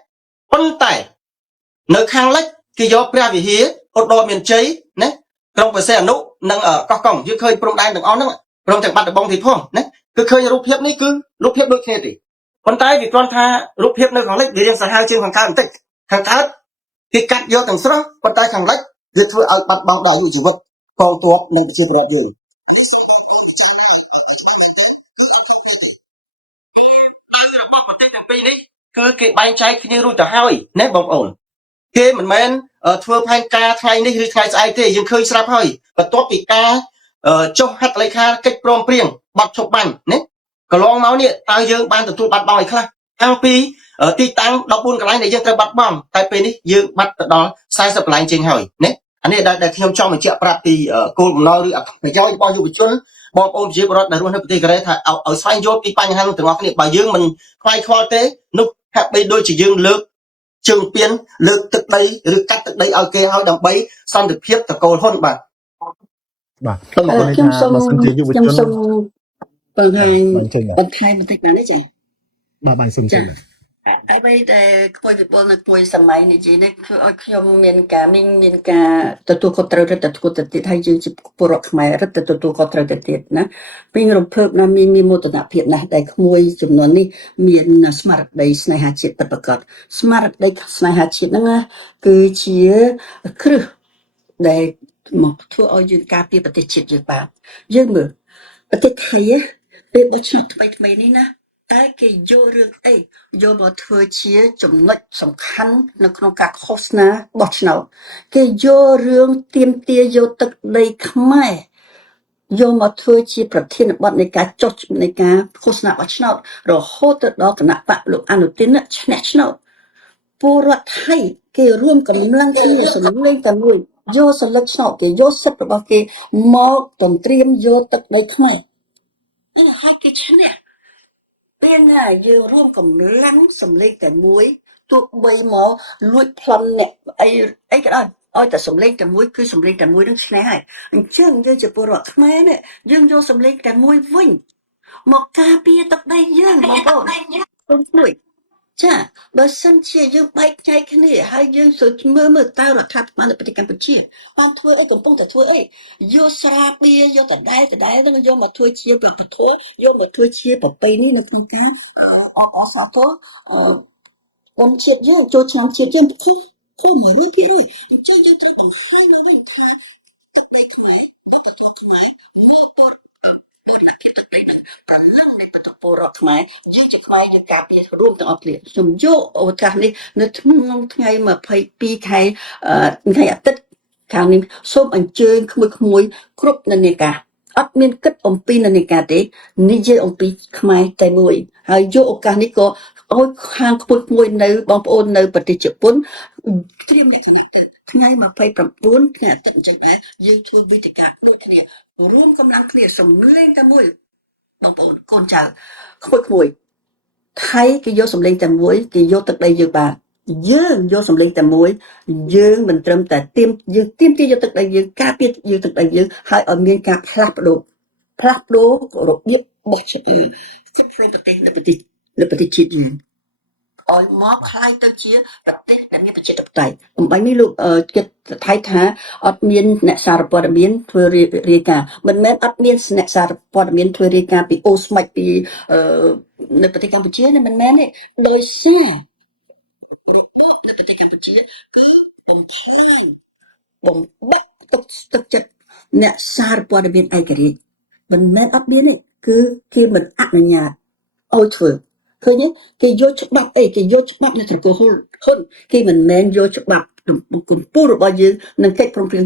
ប៉ុន្តែនៅខាងលិចគេយកព្រះវិហារឧត្តរមានជ័យណាក្រុងបរសេអនុនិងកោះកុងយើងឃើញព្រំដែនទាំងអស់ហ្នឹងព្រមទាំងបាត់ដំបងទៀតផងណាគឺឃើញរូបភាពនេះគឺរូបភាពដូចគ្នាទេប៉ុន្តែវាគ្រាន់ថារូបភាពនៅខាងលិចវារៀងសាហាវជាងខាងកើតបន្តិចខាងកើតគេកាត់យកទាំងស្រស់ប៉ុន្តែខាងលិចវាធ្វើឲ្យបាត់បង់ដល់អាយុជីវិតកងទ័ពនិងប្រជាពលរដ្ឋយើងរបស់ប្រទេសទាំងពីរនេះគឺគេបែងចែកគ្នារួចទៅហើយណាបងប្អូនគេមិនមែនធ្វើផែនការថ្ងៃនេះឬថ្ងៃស្អែកទេយើងឃើញស្រាប់ហើយបន្ទាប់ពីការចុះហត្ថលេខាកិច្ចព្រមព្រៀងបត់ឈប់បាញ់ណាកន្លងមកនេះតើយើងបានទទួលបាត់បង់អីខ្លះតាំងពីទីតាំង14កន្លែងដែលយើងត្រូវបាត់បង់តែពេលនេះយើងបាត់ទៅដល់40កន្លែងជាងហើយណាអានេះដែលខ្ញុំចង់បញ្ជាក់ប្រាប់ពីគោលបំណងឬអត្ថប្រយោជន៍របស់យុវជនបងប្អូនប្រជាពលរដ្ឋដែលរស់នៅប្រទេសកូរ៉េថាឲ្យស្វែងយល់ពីបញ្ហានោះទាំងអស់គ្នាបើយើងមិនខ្វាយខ្វល់ទេនោះហាក់បីដូចជាយើងលើកជើងពៀនលើកទឹកដីឬកាត់ទឹកដីឲ្យគេឲ្យដើម្បីសន្តិភាពតកូលហ៊ុនបាទ សូមអរគុណ ខ្ញុំ ថា សូម បើសិនជាយុវ ខ្ញុំ ជន សូមបង្ហាញ បានចេញ បន្ថែមបន្តិចបានទេចា៎ បាទបានសូមចេញ ហើយបីតែក្មួយវិបុលនៅក្មួយសម័យនេះជីនេះគឺឲ្យខ្ញុំមានការទទួលខុសត្រូវរឹតតែទទួលទៅទៀតហើយយើងជាពលរដ្ឋខ្មែររឹតតែទទួលខុសត្រូវទៅទៀតណាពីរំភើបណាមានមោទនភាពណាស់ដែលក្មួយចំនួននេះមានស្មារតីស្នេហាជាតិពិតប្រាកដស្មារតីស្នេហាជាតិហ្នឹងណាគឺជាគ្រឹះដែលមកធ្វើឲ្យយើងការពារប្រទេសជាតិយើងបានយើងមើលប្រទេសថៃពេលបោះឆ្នោតថ្មីនេះណាតែគេយករឿងអីយកមកធ្វើជាចំណុចសំខាន់នៅក្នុងការឃោសនាបោះឆ្នោតគេយករឿងទាមទារយកទឹកដីខ្មែរយកមកធ្វើជាប្រធានបទនៃការចុះនៃការឃោសនាបោះឆ្នោតរហូតទៅដល់គណៈបកលោកអនុទានឈ្នះឆ្នោតពលរដ្ឋថៃគេរួមកម្លាំងគ្នាសម្លេងតែមួយយកសិលឹកឆ្នោតគេយកសិទ្ធិរបស់គេមកទន្ទ្រានយកទឹកដីខ្មែរហើយគេឈ្នះពេលណាយើងរួមកម្លាំងសម្លេងតែមួយទោះបីមកលួចប្លន់អ្នកអីក៏ដោយឲ្យតែសម្លេងតែមួយគឺសម្លេងតែមួយនឹងឈ្នះហើយអញ្ចឹងយើងជាពលរដ្ឋខ្មែរនេះយើងយកសម្លេងតែមួយវិញមកការពារទឹកដីយើងបងប្អូនមួយចាបើសិនជាយើងបែកចែកគ្នាហើយយើងសើចមើលតើរដ្ឋាភិបាលនៅប្រទេសកម្ពុជាបានធ្វើអីកំពុងតែធ្វើអីយកស្រាបៀរយកដដែលនឹងយកមកធ្វើជាប្រពន្ធយកមកធ្វើជាប្រពៃនេះនៅក្នុងការអសាទរបំជាតិយើងចូលឆ្នាំជាតិយើងខុស100%អញ្ចឹងយើងត្រូវបង្ហាញមកវិញថាទឹកដីខ្មែរវប្បធម៌ខ្មែរវប្បធម៌អ្នកគិតទឹកដីនឹងប្រឡងនៃបតពលរដ្ឋខ្មែរយើងជាខ្មែរយើងការពាររួមទាំងអស់គ្នាខ្ញុំយកឱកាសនេះនៅក្នុងថ្ងៃ22ខែអាទិត្យខាងនេះសូមអញ្ជើញក្មួយគ្រប់និន្នាការអត់មានគិតអំពីនិន្នាការទេនិយាយអំពីខ្មែរតែមួយហើយយកឱកាសនេះក៏ឲ្យខាងក្មួយនៅបងប្អូននៅប្រទេសជប៉ុនត្រៀមអ្នកគ្នាថ្ងៃ29ថ្ងៃអាទិត្យអញ្ចឹងដែរយើងធ្វើវិធីការដូចគ្នារួមកម្លាំងគ្នាសម្លេងតែមួយបងប្អូនកូនចៅក្មួយថៃគេយកសម្លេងតែមួយគេយកទឹកដីយើងបានយើងយកសម្លេងតែមួយយើងមិនត្រឹមតែយើងទៀមទាយកទឹកដីយើងការពារយើងទឹកដីយើងហើយឲ្យមានការផ្លាស់ប្ដូររបៀបបោះឆ្នោតគ្រប់គ្រងប្រទេសនៅប្រទេសជាតិយើងឲ្យមកខ្លាយទៅជាប្រទេសដែលមានប្រជាធិបតេយ្យអំបញ្ញនេះលោកគិតថៃថាអត់មានអ្នកសារព័ត៌មានធ្វើរាយការណ៍មិនមែនអត់មានអ្នកសារព័ត៌មានធ្វើរាយការណ៍ពីអូស្មាច់ពីនៅប្រទេសកម្ពុជានេះមិនមែនទេដោយសាររបបនៅប្រទេសកម្ពុជាគឺបំផ្លាញបំបាក់ទឹកចិត្តអ្នកសារព័ត៌មានឯករាជ្យមិនមែនអត់មានទេគឺគេមិនអនុញ្ញាតឲ្យធ្វើឃើញទេគេយកច្បាប់គេយកច្បាប់នៃត្រកូលហ៊ុនគេមិនមែនយកច្បាប់កម្ពុជារបស់យើងនឹងកិច្ចព្រមព្រៀង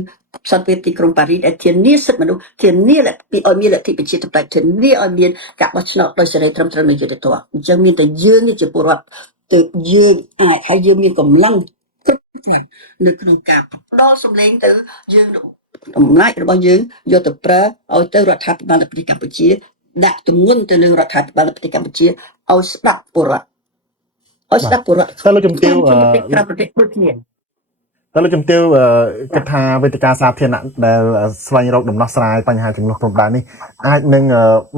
សន្តិភាពទីក្រុងប៉ារីសដែលធានាសិទ្ធិមនុស្សធានាឲ្យមានលទ្ធិប្រជាធិបតេយ្យធានាឲ្យមានការបោះឆ្នោតដោយសេរីត្រឹមត្រូវនិងយុត្តិធម៌អញ្ចឹងមានតែយើងជាពលរដ្ឋទើបយើងអាចហើយយើងមានកម្លាំងគ្រប់គ្រាន់នៅក្នុងការផ្ដល់សម្លេងទៅយើងអំណាចរបស់យើងយកទៅប្រើឲ្យទៅរដ្ឋាភិបាលនៃប្រទេសកម្ពុជាដាក់ទម្ងន់ទៅលើរដ្ឋាភិបាលនៃប្រទេសកម្ពុជាឲ្យស្ដាប់ពលរដ្ឋឲ្យស្ដាប់ពលរដ្ឋ តើលោកជំទាវ ក្រៅប្រទេសដូចគ្នា តើលោកជំទាវគិតថាវេទិកាសាធារណៈដែលស្វែងរកដំណោះស្រាយបញ្ហាចំនួនព្រំដែននេះអាចនឹង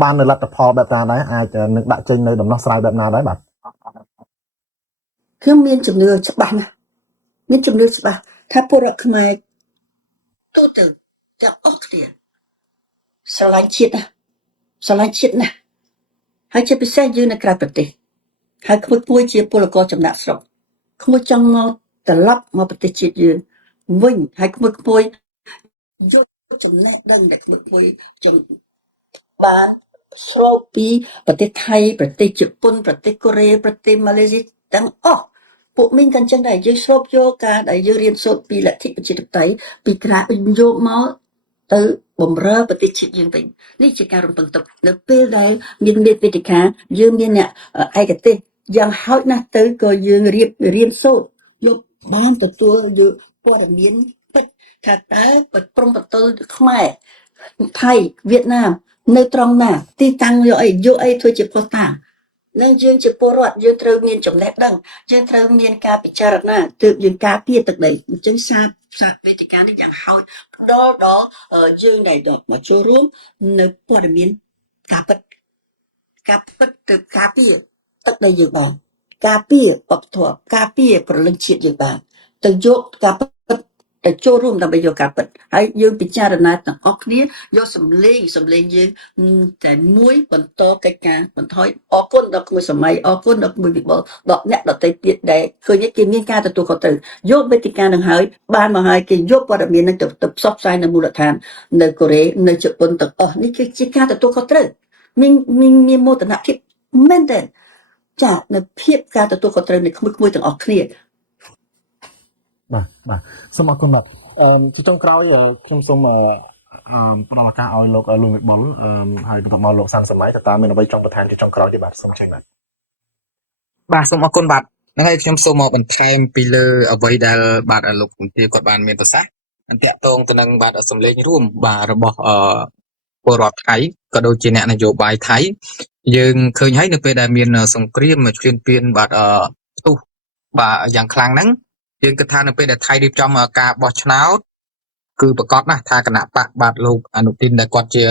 បាននៅលទ្ធផលបែបណាដែរអាចនឹងដាក់ចេញនៅដំណោះស្រាយបែបណាដែរបាទ ខ្ញុំមានជំនឿច្បាស់ណាស់មានជំនឿច្បាស់ថាពលរដ្ឋខ្មែរទូទៅទាំងអស់គ្នាស្រឡាញ់ជាតិណាស្រឡាញ់ជាតិណាស់ហើយជាពិសេសយើងនៅក្រៅប្រទេសហើយក្មួយជាពលករចំណាក់ស្រុកក្មួយចង់មកត្រឡប់មកប្រទេសជាតិយើងវិញហើយក្មួយយកចំណេះដឹងដែលក្មួយចង់បានស្រូបពីប្រទេសថៃប្រទេសជប៉ុនប្រទេសកូរ៉េប្រទេសម៉ាឡេស៊ីទាំងអស់ពួកមីងក៏អញ្ចឹងដែរយើងស្រូបយកការដែលយើងរៀនសូត្រពីលទ្ធិប្រជាធិបតេយ្យពីក្រៅយកមកទៅបំរើប្រទេសជាតិយើងវិញនេះជាការរំពឹងទុកនៅពេលដែលមានវេទិកាយើងមានអ្នកឯកទេសយ៉ាងហោចណាស់ទៅក៏យើងរៀនសូត្រយកបានទទួលយកព័ត៌មានពិតថាតើព្រំប្រទល់ខ្មែរថៃវៀតណាមនៅត្រង់ណាទីតាំងយកអីធ្វើជាផ្ោះតាងនឹងយើងជាពលរដ្ឋយើងត្រូវមានចំណេះដឹងយើងត្រូវមានការពិចារណាទើបយើងការពារទឹកដីអញ្ចឹងសារវេទិកានេះយ៉ាងហោចដល់យើងដែលមកចូលរួមនៅព័ត៌មានការពិតទើបការពារទឹកដីយើងបានការពារវប្បធម៌ការពារប្រលឹងជាតិយើងបានទៅយកការពិតទៅចូលរួមដើម្បីយកការពិតហើយយើងពិចារណាទាំងអស់គ្នាយកសម្លេងយើងតែមួយបន្តកិច្ចការបន្ថយអរគុណដល់ក្មួយសម័យអរគុណដល់ក្មួយវិបុលដល់អ្នកដទៃទៀតដែលឃើញគេមានការទទួលខុសត្រូវយកវេទិកានឹងហើយបានមកហើយគេយកព័ត៌មាននឹងទៅផ្សព្វផ្សាយនៅមូលដ្ឋាននៅកូរ៉េនៅជប៉ុនទាំងអស់នេះគឺជាការទទួលខុសត្រូវមានមោទនភាពមែនទេចានៅភាពការទទួលខុសត្រូវនៃក្មួយទាំងអស់គ្នាបាទសូមអរគុណបាទជាចុងក្រោយខ្ញុំសូមផ្ដល់ឱកាសឲ្យលោកវិបុលហើយបន្ទាប់មកលោកសាន់សម័យតើមានអ្វីចង់បន្ថែមជាចុងក្រោយទេបាទសូមចេញបាទ បាទសូមអរគុណបាទហ្នឹងហើយខ្ញុំសូមមកបន្ថែមពីលើអ្វីដែលបាទលោកជំទាវគាត់បានមានប្រសាសន៍តាក់ទងទៅនឹងបាទសម្លេងរួមបាទរបស់ពលរដ្ឋថៃក៏ដូចជាអ្នកនយោបាយថៃយើងឃើញហើយនៅពេលដែលមានសង្គ្រាមឈ្លានពានបាទផ្ទុះបាទយ៉ាងខ្លាំងហ្នឹងយើងគិតថានៅពេលដែលថៃរៀបចំការបោះឆ្នោតគឺប្រកាសណាស់ថាគណៈបកបាទលោកអនុទានដែលគាត់ជា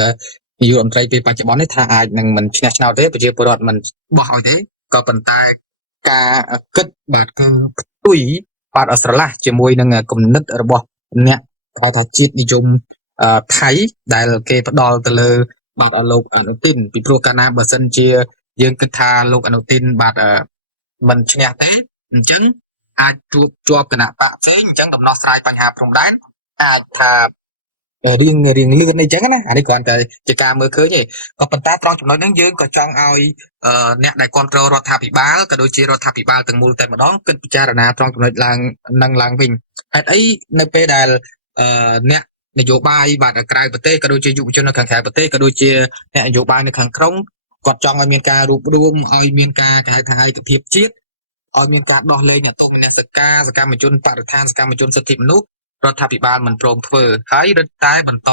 នាយករដ្ឋមន្ត្រីពេលបច្ចុប្បន្ននេះថាអាចនឹងមិនឈ្នះឆ្នោតទេប្រជាពលរដ្ឋមិនបោះឲ្យទេក៏ប៉ុន្តែការគិតបាទការផ្ទុយបាទស្រឡះជាមួយនឹងគំនិតរបស់អ្នកហៅថាជាតិនិយមថៃដែលគេផ្ដល់ទៅលើបាទលោកអនុទានពីព្រោះកាលណាបើសិនជាយើងគិតថាលោកអនុទានបាទមិនឈ្នះទេអញ្ចឹងអាចជួបជាប់គណៈបកផ្សេងអញ្ចឹងដំណោះស្រាយបញ្ហាព្រំដែនអាចថារៀងលឿនអីចឹងណាអានេះគ្រាន់តែជាការមើលឃើញទេក៏ប៉ុន្តែត្រង់ចំណុចហ្នឹងយើងក៏ចង់ឲ្យអ្នកដែលគ្រប់គ្រងរដ្ឋាភិបាលក៏ដូចជារដ្ឋាភិបាលទាំងមូលតែម្ដងគិតពិចារណាត្រង់ចំណុចឡើងវិញហេតុអីនៅពេលដែលអ្នកនយោបាយបាទក្រៅប្រទេសក៏ដូចជាយុវជននៅខាងក្រៅប្រទេសក៏ដូចជាអ្នកនយោបាយនៅខាងក្រុងគាត់ចង់ឲ្យមានការរួបរวมឲ្យមានការគេហៅថាឯកភាពជាតិឲ្យមានការដោះលែងអ្នកទោសមនសិការសកម្មជនបរិស្ថានសកម្មជនសិទ្ធិមនុស្សរដ្ឋាភិបាលមិនព្រមធ្វើហើយរឹតតែបន្ត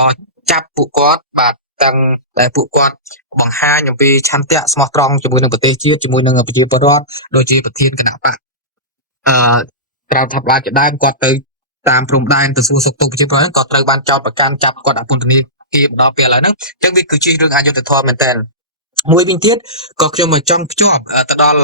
ចាប់ពួកគាត់បាទទាំងតែពួកគាត់បង្ហាញអំពីឆន្ទៈស្មោះត្រង់ជាមួយនឹងប្រទេសជាតិជាមួយនឹងប្រជាពលរដ្ឋដូចជាប្រធានគណៈបកក្រៅថាបជាដើមគាត់ទៅតាមព្រំដែនទៅសួរសុខទុក្ខប្រជាពលរដ្ឋក៏ត្រូវបានចោទប្រកាន់ចាប់គាត់ដាក់ពន្ធនាគារម្ដងពេលឥឡូវហ្នឹងអញ្ចឹងវាគឺជារឿងអយុត្តិធម៌មែនតើមួយវិញទៀតក៏ខ្ញុំមកចង់ភ្ជាប់ទៅដល់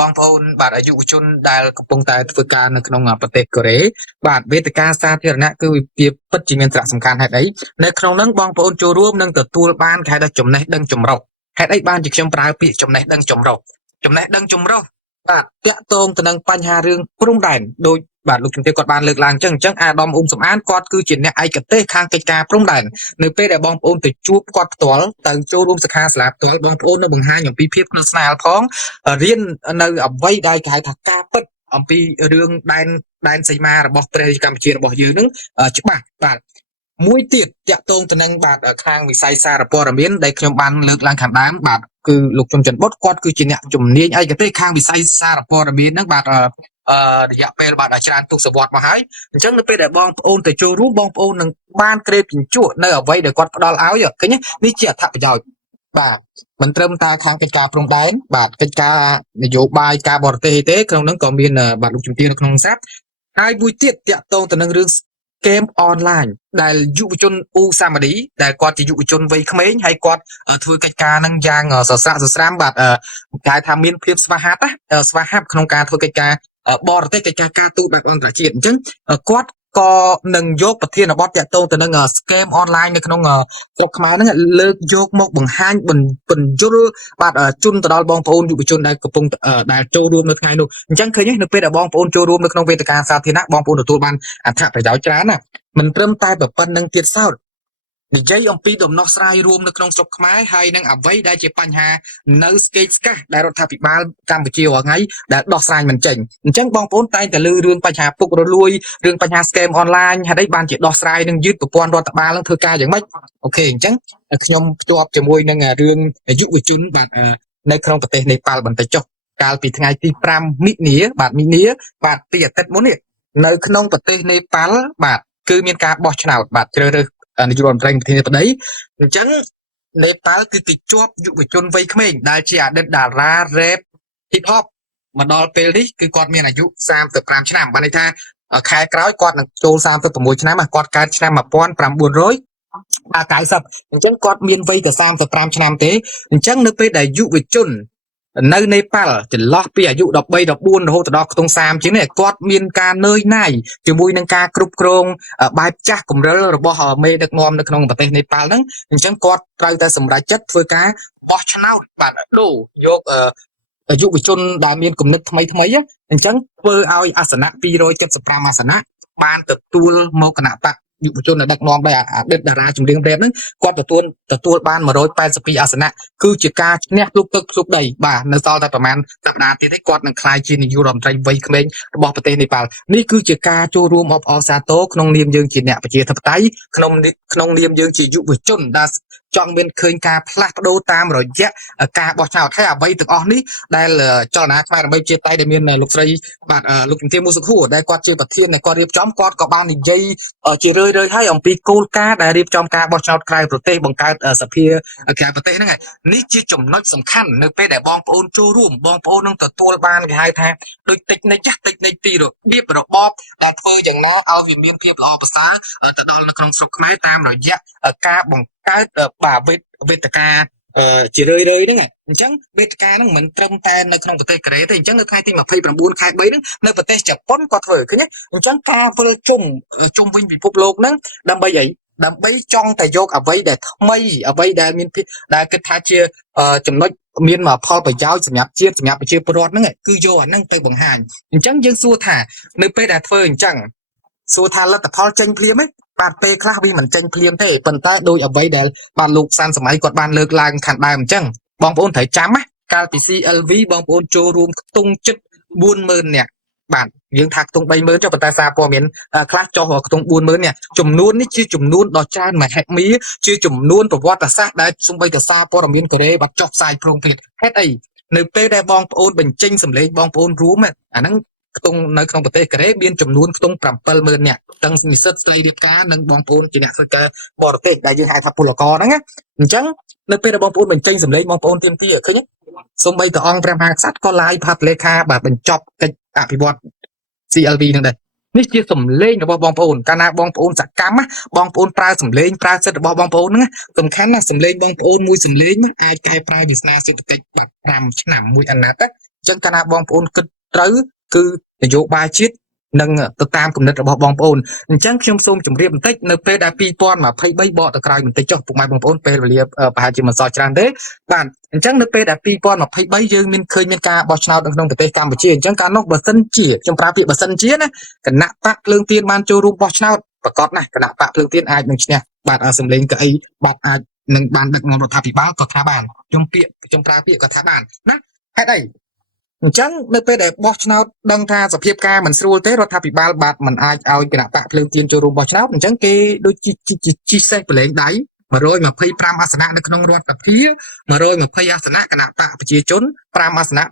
បងប្អូនបាទយុវជនដែលកំពុងតែធ្វើការនៅក្នុងប្រទេសកូរ៉េបាទវេទិកាសាធារណៈគឺវាពិតជាមានសារៈសំខាន់ហេតុអីនៅក្នុងហ្នឹងបងប្អូនចូលរួមនឹងទទួលបានគេហៅថាចំណេះដឹងចម្រុះហេតុអីបានជាខ្ញុំប្រើពាក្យចំណេះដឹងចម្រុះបាទតាក់ទងទៅនឹងបញ្ហារឿងព្រំដែនដោយបាទលោកជំទាវគាត់បានលើកឡើងអញ្ចឹងអាដាមអ៊ុំសំអានគាត់គឺជាអ្នកឯកទេសខាងកិច្ចការព្រំដែននៅពេលដែលបងប្អូនទៅជួបគាត់ផ្ទាល់ទៅចូលរួមសិក្ខាសាលាផ្ទាល់បងប្អូននៅបង្ហាញអំពីភាពស្និទ្ធស្នាលផងរៀននៅអ្វីដែលគេហៅថាការពិតអំពីរឿងដែនសីមារបស់ប្រទេសកម្ពុជារបស់យើងនឹងច្បាស់បាទមួយទៀតតាក់ទងទៅនឹងបាទខាងវិស័យសារព័ត៌មានដែលខ្ញុំបានលើកឡើងខាងដើមបាទគឺលោកជំចិនបុតគាត់គឺជាអ្នកជំនាញឯកទេសខាងវិស័យសារព័ត៌មានហ្នឹងបាទរយៈពេលបាទច្រើនទសវត្សរ៍មកហើយអញ្ចឹងនៅពេលដែលបងប្អូនទៅចូលរួមបងប្អូននឹងបានក្រេបជញ្ជក់នៅអ្វីដែលគាត់ផ្ដល់ឲ្យឃើញនេះជាអត្ថប្រយោជន៍បាទមិនត្រឹមតែខាងកិច្ចការព្រំដែនបាទកិច្ចការនយោបាយការបរទេសទេក្នុងហ្នឹងក៏មានបាទលោកជំទាវនៅក្នុងស្រាប់ ហើយមួយទៀតតាក់ទងទៅនឹងរឿងเกมអនឡាញដែលយុវជនអ៊ូសាម៉ាឌីដែលគាត់ជាយុវជនវ័យក្មេងហើយគាត់ធ្វើកិច្ចការនឹងយ៉ាងសស្រាក់សស្រាំបាទគេហៅថាមានភាពស្វាហាប់ណាស្វាហាប់ក្នុងការធ្វើកិច្ចការបរទេសកិច្ចការការទូតបែបអន្តរជាតិអញ្ចឹងគាត់ក៏នឹងយកប្រធានបទតាក់ទងទៅនឹង scam online នៅក្នុងស្រុកខ្មែរហ្នឹងលើកយកមកបង្ហាញបញ្យលបាទជូនទៅដល់បងប្អូនយុវជនដែលកំពុងដែលចូលរួមនៅថ្ងៃនោះអញ្ចឹងឃើញនៅពេលដែលបងប្អូនចូលរួមនៅក្នុងវេទិកាសាធារណៈបងប្អូនទទួលបានអត្ថប្រយោជន៍ច្រើនណាមិនត្រឹមតែប៉ុណ្្នឹងទៀតសោតនិយាយអំពីដំណោះស្រាយរួមនៅក្នុងស្រុកខ្មែរហើយនឹងអ្វីដែលជាបញ្ហានៅស្កេកស្កះដែលរដ្ឋាភិបាលកម្ពុជារាល់ថ្ងៃដែលដោះស្រាយមិនចេញអញ្ចឹងបងប្អូនតែងតែលើរឿងបញ្ហាពុករលួយរឿងបញ្ហា scam online ហេតុអីបានជាដោះស្រាយនឹងយឺតប្រព័ន្ធរដ្ឋបាលនឹងធ្វើការយ៉ាងម៉េចអូខេអញ្ចឹងខ្ញុំភ្ជាប់ជាមួយនឹងរឿងយុវជនបាទនៅក្នុងប្រទេសនេប៉ាល់បន្តិចចុះកាលពីថ្ងៃទី5មិនិនាបាទពីអាទិត្យមុននេះនៅក្នុងប្រទេសនេប៉ាល់បាទគឺមានការបោះឆ្នោតបាទជ្រើសរើសនាយករដ្ឋមន្ត្រីប្រធានាធិបតីអញ្ចឹងនេប៉ាល់គឺគេជាប់យុវជនវ័យក្មេងដែលជាអតីតតារា rap hip hop មកដល់ពេលនេះគឺគាត់មានអាយុ35ឆ្នាំបានន័យថាខែក្រោយគាត់នឹងចូល36ឆ្នាំគាត់កើតឆ្នាំ1990អញ្ចឹងគាត់មានវ័យតែ35ឆ្នាំទេអញ្ចឹងនៅពេលដែលយុវជននៅនេប៉ាល់ចន្លោះពីអាយុ13 14រហូតដល់ខ្ទង់30ជាងនេះគាត់មានការនឿយណាយជាមួយនឹងការគ្រប់គ្រងបែបចាស់គម្រិលរបស់មេដឹកនាំនៅក្នុងប្រទេសនេប៉ាល់ហ្នឹងអញ្ចឹងគាត់ត្រូវតែសម្រេចចិត្តធ្វើការបោះឆ្នោតបាទដូរយកយុវជនដែលមានគំនិតថ្មីអញ្ចឹងធ្វើឲ្យអាសនៈ275អាសនៈបានទទួលមកគណៈបកយុវជនដែលដឹកនាំដោយអតីតតារាចម្រៀងរ៉េបហ្នឹងគាត់ទទួលបាន182អាសនៈគឺជាការឈ្នះភ្លុកទឹកភ្លុកដីបាទនៅសល់តែប្រហែលសប្តាហ៍ទៀតទេគាត់នឹងក្លាយជានាយករដ្ឋមន្ត្រីវ័យក្មេងរបស់ប្រទេសនេប៉ាល់នេះគឺជាការចូលរួមអបអរសាទរក្នុងនាមយើងជាអ្នកប្រជាធិបតេយ្យក្នុងនាមយើងជាយុវជនដែលចង់មានឃើញការផ្លាស់ប្ដូរតាមរយៈការបោះឆ្នោតហើយអ្វីទាំងអស់នេះដែលចលនាខ្មែរដើម្បីជាតៃដែលមានលោកស្រីបាទលោកជំទាវមូសុខួរដែលគាត់ជាប្រធាននៃគាត់រៀបចំគាត់ក៏បាននិយាយជារឿយៗហើយអំពីគោលការណ៍ដែលរៀបចំការបោះឆ្នោតក្រៅប្រទេសបង្កើតសភាក្រៅប្រទេសហ្នឹងហើយនេះជាចំណុចសំខាន់នៅពេលដែលបងប្អូនចូលរួមបងប្អូននឹងទទួលបានគេហៅថាដូចតិចនិចទីរបៀបរបបដែលធ្វើយ៉ាងណាឲ្យវាមានភាពល្អប្រសើរទៅដល់នៅក្នុងស្រុកខ្មែរតាមរយៈការបង្កើតបាទវេទិកាជារឿយៗហ្នឹងអញ្ចឹងវេទិកាហ្នឹងមិនត្រឹមតែនៅក្នុងប្រទេសកូរ៉េទេអញ្ចឹងនៅថ្ងៃទី29ខែ3ហ្នឹងនៅប្រទេសជប៉ុនក៏ធ្វើឃើញទេអញ្ចឹងការវិលជុំវិញពិភពលោកហ្នឹងដើម្បីអីដើម្បីចង់តែយកអ្វីដែលថ្មីអ្វីដែលមានដែលគិតថាជាចំណុចមានផលប្រយោជន៍សម្រាប់ជាតិសម្រាប់ប្រជាពលរដ្ឋហ្នឹងគឺយកអាហ្នឹងទៅបង្ហាញអញ្ចឹងយើងសួរថានៅពេលដែលធ្វើអញ្ចឹងសួរថាលទ្ធផលចេញភ្លាមទេបាទពេលខ្លះវាមិនចេញភ្លាមទេប៉ុន្តែដោយអ្វីដែលបាទលោកសានសម័យគាត់បានលើកឡើងខាងដើមអញ្ចឹងបងប្អូនត្រូវចាំណាកាលពី CLV បងប្អូនចូលរួមខ្ទង់ជិត 40,000 នាក់បាទយើងថាខ្ទង់ 30,000 ចុះប៉ុន្តែសារព័ត៌មានខ្លះចុះខ្ទង់ 40,000 នាក់ចំនួននេះជាចំនួនដ៏ច្រើនមហិមាជាចំនួនប្រវត្តិសាស្ត្រដែលសូម្បីតែសារព័ត៌មានកូរ៉េបាត់ចុះផ្សាយព្រមព្រៀងហេតុអីនៅពេលដែលបងប្អូនបញ្ចេញសម្លេងបងប្អូនរួមអាហ្នឹងខ្ទង់នៅក្នុងប្រទេសកូរ៉េមានចំនួនខ្ទង់ 7,000 នាក់ទាំងនិស្សិតស្ដីរៀបការនិងបងប្អូនជាអ្នកធ្វើការបរទេសដែលយើងហៅថាពលករហ្នឹងអញ្ចឹងនៅពេលដែលបងប្អូនបញ្ចេញសម្លេងបងប្អូនទាមទារឃើញសូម្បីតែអង្គព្រះមហាក្សត្រក៏ឡាយផាត់លេខាបាទបញ្ចប់កិច្ចអភិវឌ្ឍ CLV ហ្នឹងដែរនេះជាសម្លេងរបស់បងប្អូនកាលណាបងប្អូនសកម្មបងប្អូនប្រើសម្លេងប្រើសិទ្ធិរបស់បងប្អូនហ្នឹងសំខាន់ណាស់សម្លេងបងប្អូនមួយសម្លេងអាចកែប្រែវាសនាសេដ្ឋកិច្ចបាទ5ឆ្នាំមួយអាណត្តិអញ្ចឹងកាលណាបងប្អូនគិតត្រូវគឺនយោបាយជាតិនឹងទៅតាមគំនិតរបស់បងប្អូនអញ្ចឹងខ្ញុំសូមជម្រាបបន្តិចនៅពេលដែល2023បកទៅក្រោយបន្តិចចុះពុកម៉ែបងប្អូនពេលវេលាប្រហែលជាមិនសល់ច្រើនទេបាទអញ្ចឹងនៅពេលដែល2023យើងមានឃើញមានការបោះឆ្នោតនៅក្នុងប្រទេសកម្ពុជាអញ្ចឹងកាលនោះបើសិនជាខ្ញុំប្រើពាក្យបើសិនជាណាគណៈបកភ្លើងទៀនបានចូលរួមបោះឆ្នោតប្រកាសណាស់គណៈបកភ្លើងទៀនអាចនឹងឈ្នះបាទសម្លេងកៅអីបាទអាចនឹងបានដឹកនាំរដ្ឋាភិបាលក៏ថាបានខ្ញុំប្រើពាក្យក៏ថាបានណាហេតុអីអញ្ចឹងនៅពេលដែលបោះឆ្នោតដឹងថាសភាពការមិនស្រួលទេរដ្ឋាភិបាលបាទមិនអាចឲ្យគណៈបកភ្លើងទៀនចូលរួមបោះឆ្នោតអញ្ចឹងគេដូចជីសេះប្រឡែងដៃ125អាសនៈនៅក្នុងរដ្ឋសភា120អាសនៈគណៈបកប្រជាជន5អាសនៈ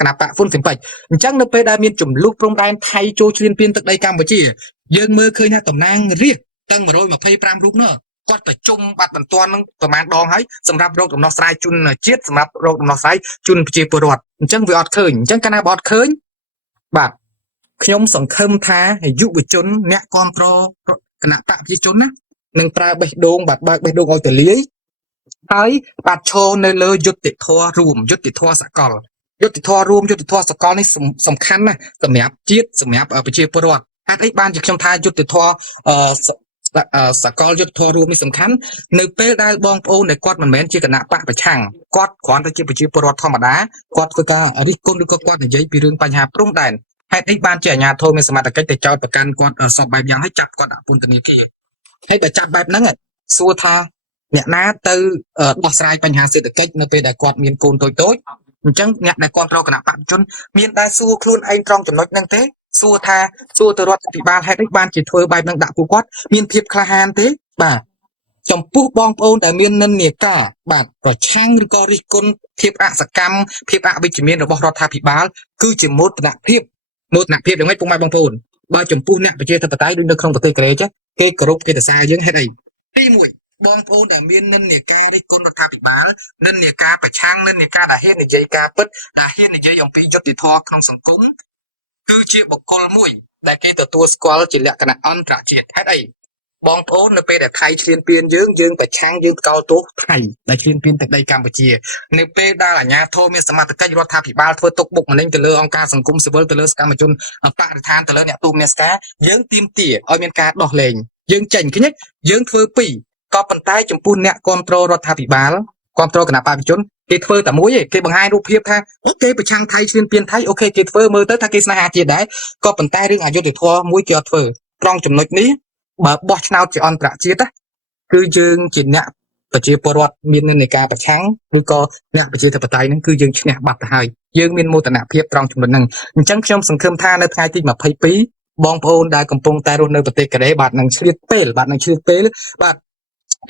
គណៈបកហ៊ុនស៊ិនប៉ិចអញ្ចឹងនៅពេលដែលមានចំនួនព្រំដែនថៃចូលឈ្លានពានទឹកដីកម្ពុជាយើងមើលឃើញថាតំណាងរាស្ត្រទាំង125រូបនោះគាត់ប្រជុំបាត់បន្ទាន់នឹងប្រហែលដងហើយសម្រាប់រកដំណោះស្រាយជូនជាតិសម្រាប់រកដំណោះស្រាយជូនប្រជាពលរដ្ឋអញ្ចឹងវាអត់ឃើញអញ្ចឹងកាលណាបើអត់ឃើញបាទ ខ្ញុំសង្ឃឹមថាយុវជនអ្នកគ្រប់គ្រងគណៈបកប្រជាជនណានឹងប្រើបេះដូងបាទបើកបេះដូងឲ្យទលាយហើយបាទឈរនៅលើយុត្តិធម៌រួមយុត្តិធម៌សកលយុត្តិធម៌រួមយុត្តិធម៌សកលនេះសំខាន់ណាស់សម្រាប់ជាតិសម្រាប់ប្រជាពលរដ្ឋហេតុអីបានជាខ្ញុំថាយុត្តិធម៌សកលយុត្តិធម៌រួមនេះសំខាន់នៅពេលដែលបងប្អូនដែលគាត់មិនមែនជាគណៈបកប្រឆាំងគាត់គ្រាន់តែជាប្រជាពលរដ្ឋធម្មតាគាត់ធ្វើការរិះគន់ឬក៏គាត់និយាយពីរឿងបញ្ហាព្រំដែនហេតុអីបានជាអាជ្ញាធរមានសមត្ថកិច្ចទៅចោទប្រកាន់គាត់សពបែបយ៉ាងហើយចាប់គាត់ដាក់ពន្ធនាគារហើយបើចាប់បែបហ្នឹងសួរថាអ្នកណាទៅដោះស្រាយបញ្ហាសេដ្ឋកិច្ចនៅពេលដែលគាត់មានកូនតូចអញ្ចឹងអ្នកដែលគ្រប់គ្រងគណៈបព្វជិជនមានតែសួរខ្លួនឯងត្រង់ចំណុចហ្នឹងទេសួរទៅរដ្ឋាភិបាលហេតុអីបានជាធ្វើបែបហ្នឹងដាក់ពួកគាត់មានភាពក្លាហានទេបាទចំពោះបងប្អូនដែលមាននិន្នាការបាទប្រឆាំងឬក៏រិះគន់ភាពអសកម្មភាពអវិជ្ជមានរបស់រដ្ឋាភិបាលគឺជាមោទនភាពយ៉ាងម៉េចពុកម៉ែបងប្អូនបើចំពោះអ្នកប្រជាធិបតេយ្យដូចនៅក្នុងប្រទេសកូរ៉េចេះគេគោរពគេសរសើរយើងហេតុអីទី1បងប្អូនដែលមាននិន្នាការរិះគន់រដ្ឋាភិបាលនិន្នាការប្រឆាំងនិន្នាការដែលហ៊ាននិយាយការពិតដែលហ៊ាននិយាយអំពីយុត្តិធម៌ក្នុងសង្គមគឺជាបុគ្គលមួយដែលគេទទួលស្គាល់ជាលក្ខណៈអន្តរជាតិហេតុអីបងប្អូននៅពេលដែលថៃឈ្លានពានយើងប្រឆាំងយើងកោតទោសថៃដែលឈ្លានពានទឹកដីកម្ពុជានៅពេលដែលអាជ្ញាធរមានសមត្ថកិច្ចរដ្ឋាភិបាលធ្វើទុកបុកម្នេញទៅលើអង្គការសង្គមស៊ីវិលទៅលើសកម្មជនបរិស្ថានទៅលើអ្នកទូតអ្នកស្ការយើងទាមទារឲ្យមានការដោះលែងយើងចេញឃើញទេយើងធ្វើពីរក៏ប៉ុន្តែចំពោះអ្នកគ្រប់គ្រងរដ្ឋាភិបាលគ្រប់គ្រងគណៈបព្វជិជនគេធ្វើតែមួយទេគេបង្ហាញរូបភាពថាអូគេប្រឆាំងថៃឈ្លានពានថៃអូខេគេធ្វើមើលទៅថាគេស្នេហាជាតិដែរក៏ប៉ុន្តែរឿងអយុត្តិធម៌មួយគេអត់ធ្វើត្រង់ចំណុចនេះបើបោះឆ្នោតជាអន្តរជាតិគឺយើងជាអ្នកប្រជាពលរដ្ឋមាននិន្នាការប្រឆាំងឬក៏អ្នកប្រជាធិបតេយ្យហ្នឹងគឺយើងឈ្នះបាត់ទៅហើយយើងមានមោទនភាពត្រង់ចំណុចហ្នឹងអញ្ចឹងខ្ញុំសង្ឃឹមថានៅថ្ងៃទី22បងប្អូនដែលកំពុងតែរស់នៅប្រទេសកូរ៉េបាទនឹងឆ្លៀតពេលបាទ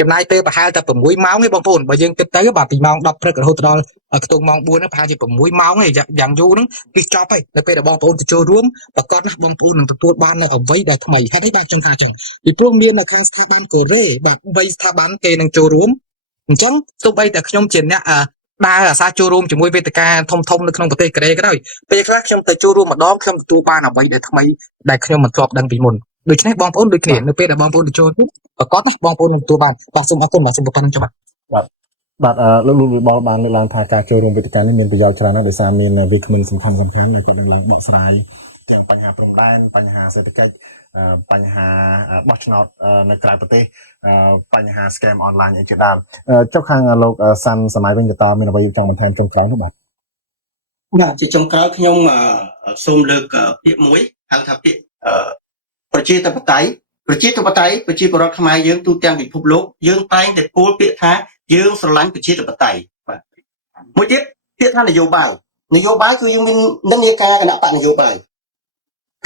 ចំណាយពេលប្រហែលតែ6ម៉ោងទេបងប្អូនបើយើងគិតទៅបាទពីម៉ោង10ព្រឹករហូតដល់ខ្ទង់ម៉ោង4ហ្នឹងប្រហែលជា6ម៉ោងទេយ៉ាងយូរហ្នឹងគឺចប់ហើយនៅពេលដែលបងប្អូនទៅចូលរួមប្រកាសណាស់បងប្អូននឹងទទួលបាននៅអ្វីដែលថ្មីហេតុអីបាទខ្ញុំថាចឹងពីព្រោះមាននៅខាងស្ថាប័នកូរ៉េបាទ3ស្ថាប័នគេនឹងចូលរួមអញ្ចឹងទោះបីតែខ្ញុំជាអ្នកដើរអាសាចូលរួមជាមួយវេទិកាធំនៅក្នុងប្រទេសកូរ៉េក៏ដោយពេលខ្លះខ្ញុំទៅចូលរួមម្ដងខ្ញុំទទួលបានអ្វីដែលថ្មីដែលខ្ញុំមិនធ្លាប់ដឹងពីមុនដូច្នេះបងប្អូនដូចគ្នានៅពេលដែលបងប្អូនទៅចូលរួមប្រកាសណាបងប្អូននឹងទទួលបានបាទសូមអរគុណបាទសូមប្រកាន់ចាំបាទលោកវិបុលបានលើកឡើងថាការចូលរួមវេទិកានេះមានប្រយោជន៍ច្រើនណាស់ដោយសារមានវាគ្មិនសំខាន់ដែលគាត់នឹងឡើងបកស្រាយទាំងបញ្ហាព្រំដែនបញ្ហាសេដ្ឋកិច្ចបញ្ហាបោះឆ្នោតនៅក្រៅប្រទេសបញ្ហា scam online អីជាដើមចុះខាងលោកសាន់សម័យវិញតើមានអ្វីចង់បន្ថែមចុងក្រោយនោះបាទជាចុងក្រោយខ្ញុំសូមលើកពាក្យមួយហៅថាពាក្យប្រជាធិបតេយ្យប្រជាពលរដ្ឋខ្មែរយើងទូទាំងពិភពលោកយើងតែងតែពោលពាក្យថាយើងស្រឡាញ់ប្រជាធិបតេយ្យបាទមួយទៀតពាក្យថានយោបាយគឺយើងមាននិន្នាការគណៈបកនយោបាយ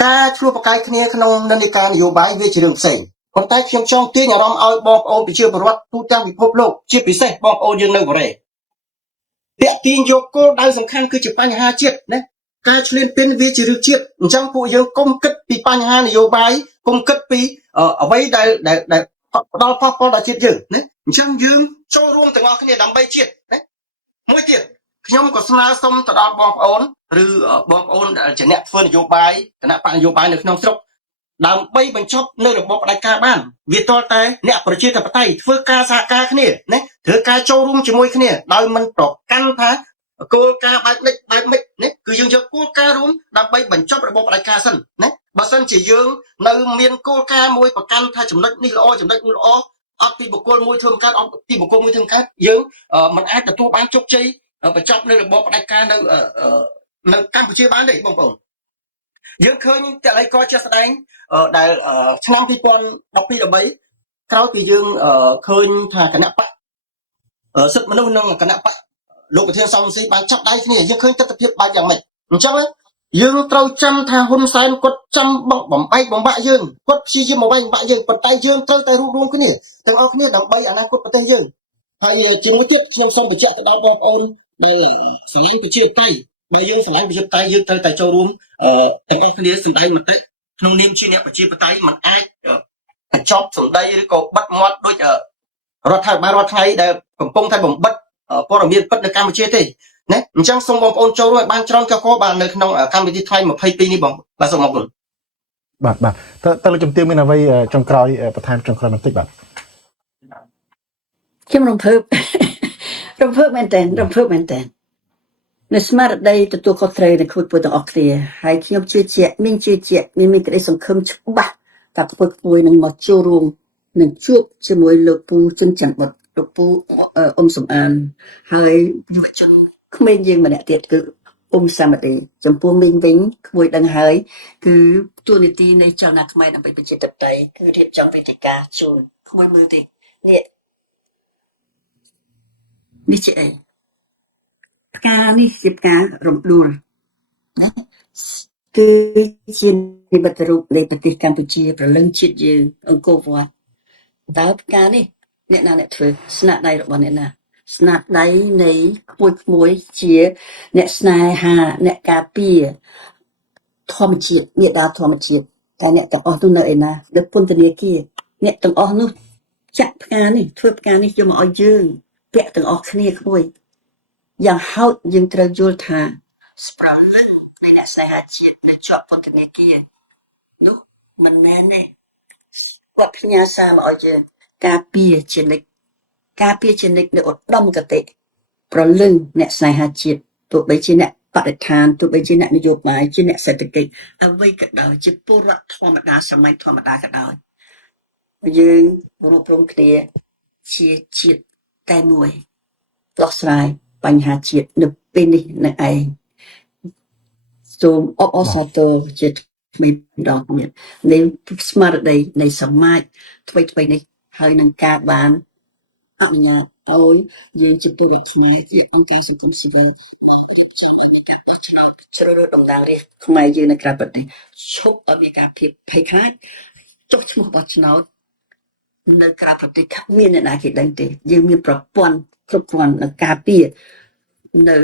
ការឆ្លោះប្រកែកគ្នាក្នុងនិន្នាការនយោបាយវាជារឿងផ្សេងប៉ុន្តែខ្ញុំចង់ទាញអារម្មណ៍ឲ្យបងប្អូនប្រជាពលរដ្ឋទូទាំងពិភពលោកជាពិសេសបងប្អូនយើងនៅកូរ៉េពាក្យទាញយកគោលដៅសំខាន់គឺជាបញ្ហាជាតិណាការឈ្លានពានវាជារឿងជាតិអញ្ចឹងពួកយើងកុំគិតពីបញ្ហានយោបាយកុំគិតពីអ្វីដែលផ្ដល់ផលដល់ជាតិយើងណាអញ្ចឹងយើងចូលរួមទាំងអស់គ្នាដើម្បីជាតិណាមួយទៀតខ្ញុំក៏ស្នើសុំទៅដល់បងប្អូនឬបងប្អូនជាអ្នកធ្វើនយោបាយគណៈបកនយោបាយនៅក្នុងស្រុកដើម្បីបញ្ចប់នៅរបបផ្ដាច់ការបានវាទាល់តែអ្នកប្រជាធិបតេយ្យធ្វើការសហការគ្នាណាធ្វើការចូលរួមជាមួយគ្នាដោយមិនប្រកាន់ថាគោលការណ៍បែបនេះណាគឺយើងយកគោលការណ៍រួមដើម្បីបញ្ចប់របបផ្ដាច់ការសិនណាបើសិនជាយើងនៅមានគោលការណ៍មួយប្រកាន់ថាចំណុចនេះល្អចំណុចនោះល្អអត់ពីបុគ្គលមួយធ្វើមិនកើតអត់ពីបុគ្គលមួយធ្វើមិនកើតយើងមិនអាចទទួលបានជោគជ័យបញ្ចប់នៅរបបផ្ដាច់ការនៅកម្ពុជាបានទេបងប្អូនយើងឃើញតល័យកជាក់ស្ដែងដែលឆ្នាំ2012 13ក្រោយពីយើងឃើញថាគណៈបកសិទ្ធិមនុស្សនិងគណៈបកលោកប្រធានសំស៊ីបានចាប់ដៃគ្នាយើងឃើញទស្សនវិជ្ជាបែបយ៉ាងម៉េចអញ្ចឹងយើងត្រូវចាំថាហ៊ុនសែនគាត់ចាំបំបែកបំបាក់យើងគាត់ព្យាយាមបំបែកបំបាក់យើងប៉ុន្តែយើងត្រូវតែរួបរวมគ្នាទាំងអស់គ្នាដើម្បីអនាគតប្រទេសយើងហើយជាមួយទៀតខ្ញុំសូមបញ្ជាក់ទៅដល់បងប្អូនដែលស្រឡាញ់ប្រជាធិបតេយ្យបើយើងស្រឡាញ់ប្រជាធិបតេយ្យយើងត្រូវតែចូលរួមទាំងអស់គ្នាសម្ដែងមតិក្នុងនាមជាអ្នកប្រជាធិបតេយ្យមិនអាចបញ្ចប់សម្ដីឬក៏បិទមាត់ដូចរដ្ឋាភិបាលរដ្ឋថ្ងៃដែលកំពុងតែបំបិទព័ត៌មានពិតនៅកម្ពុជាទេ ណាអញ្ចឹងសូមបងប្អូនចូលរួមឲ្យបានច្រើនកកបាននៅក្នុងកម្មវិធីថ្ងៃ22នេះបងបាទសូមអរគុណ បាទបាទតើលោកជំទាវមានអ្វីចុងក្រោយបន្ថែមចុងក្រោយបន្តិចបាទ ខ្ញុំរំភើប រំភើបមែនតើរំភើបមែនតើនៅស្មារតីទទួលខុសត្រូវនៃគួយពួកទាំងអស់គ្នាហើយខ្ញុំជឿជាក់មានជឿជាក់មានក្តីសង្ឃឹមច្បាស់ថាគួយនឹងមកចូលរួមនឹងជួបជាមួយលោកពូចិនច័ន្ទបុត្រលោកពូអ៊ុំសំអានហើយយុវជនក្មេងយើងម្នាក់ទៀតគឺអ៊ុំសាមឌីចំពោះមីងវិញគួយដឹងហើយគឺទួលនីតិនៃចលនាខ្មែរដើម្បីប្រជាធិបតេយ្យគឺរៀបចំវេទិកាជូនគួយមើលទេនេះជាអីផ្កានេះជាផ្ការំដួលណាគឺជានិមិត្តរូបនៃប្រទេសកម្ពុជាប្រលឹងជាតិយើងអង្គរវត្តតើផ្កានេះអ្នកណាអ្នកធ្វើស្នាដៃរបស់អ្នកណាស្នាដៃនៃក្មួយជាអ្នកស្នេហាអ្នកការពារធម្មជាតិមេដាធម្មជាតិតែអ្នកទាំងអស់នោះនៅឯណានៅពន្ធនាគារអ្នកទាំងអស់នោះចាក់ផ្កានេះធ្វើផ្កានេះយកមកឲ្យយើងពាក់ទាំងអស់គ្នាក្មួយយ៉ាងហោចយើងត្រូវយល់ថាស្ប្រលឹងនៃអ្នកស្នេហាជាតិនៅជាប់ពន្ធនាគារនោះមិនមែនទេគាត់ផ្ញើសារមកឲ្យយើងការពារជានិច្ចការពារជានិច្ចនៅឧត្តមគតិប្រលឹងអ្នកស្នេហាជាតិទោះបីជាអ្នកបរិស្ថានទោះបីជាអ្នកនយោបាយជាអ្នកសេដ្ឋកិច្ចអ្វីក៏ដោយជាពលរដ្ឋធម្មតាសម័យធម្មតាក៏ដោយយើងរួបរวมគ្នាជាជាតិតែមួយដោះស្រាយបញ្ហាជាតិនៅពេលនេះនៅឯងសូមអបអរសាទរជាថ្មីម្ដងទៀតនៃស្មារតីនៃសមាជថ្មីនេះហើយនឹងការបានអនុញ្ញាតឲ្យយើងជាពលរដ្ឋខ្មែរជាអង្គការសង្គមស៊ីវិលជ្រើសរើសតំណាងរាស្ត្រខ្មែរយើងនៅក្រៅប្រទេសឈប់ឲ្យមានការភាពភ័យខ្លាចចុះឈ្មោះបោះឆ្នោតនៅក្រៅប្រទេសគ្មានអ្នកណាគេដឹងទេយើងមានប្រព័ន្ធគ្រប់គ្រាន់នឹងការពារនៅ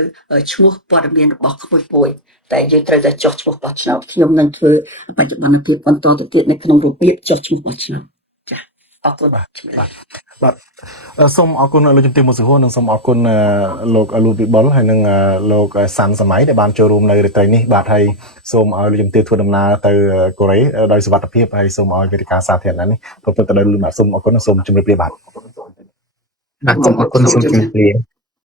ឈ្មោះព័ត៌មានរបស់ក្មួយពួយតែយើងត្រូវតែចុះឈ្មោះបោះឆ្នោតខ្ញុំនឹងធ្វើបច្ចុប្បន្នភាពបន្តទៅទៀតនៅក្នុងរបៀបចុះឈ្មោះបោះឆ្នោតចា៎អរគុណបាទ បាទសូមអរគុណលោកជំទាវមុខសុហួរនិងសូមអរគុណលោកលូតវិបុលហើយនិងលោកសាន់សម័យដែលបានចូលរួមនៅរាត្រីនេះបាទហើយសូមឲ្យលោកជំទាវធ្វើដំណើរទៅកូរ៉េដោយសុវត្ថិភាពហើយសូមឲ្យវេទិកាសាធារណៈនេះប្រព្រឹត្តទៅដោយលំដាប់សូមអរគុណនិងសូមជម្រាបលាបាទ បាទសូមអរគុណសូមជម្រាបលា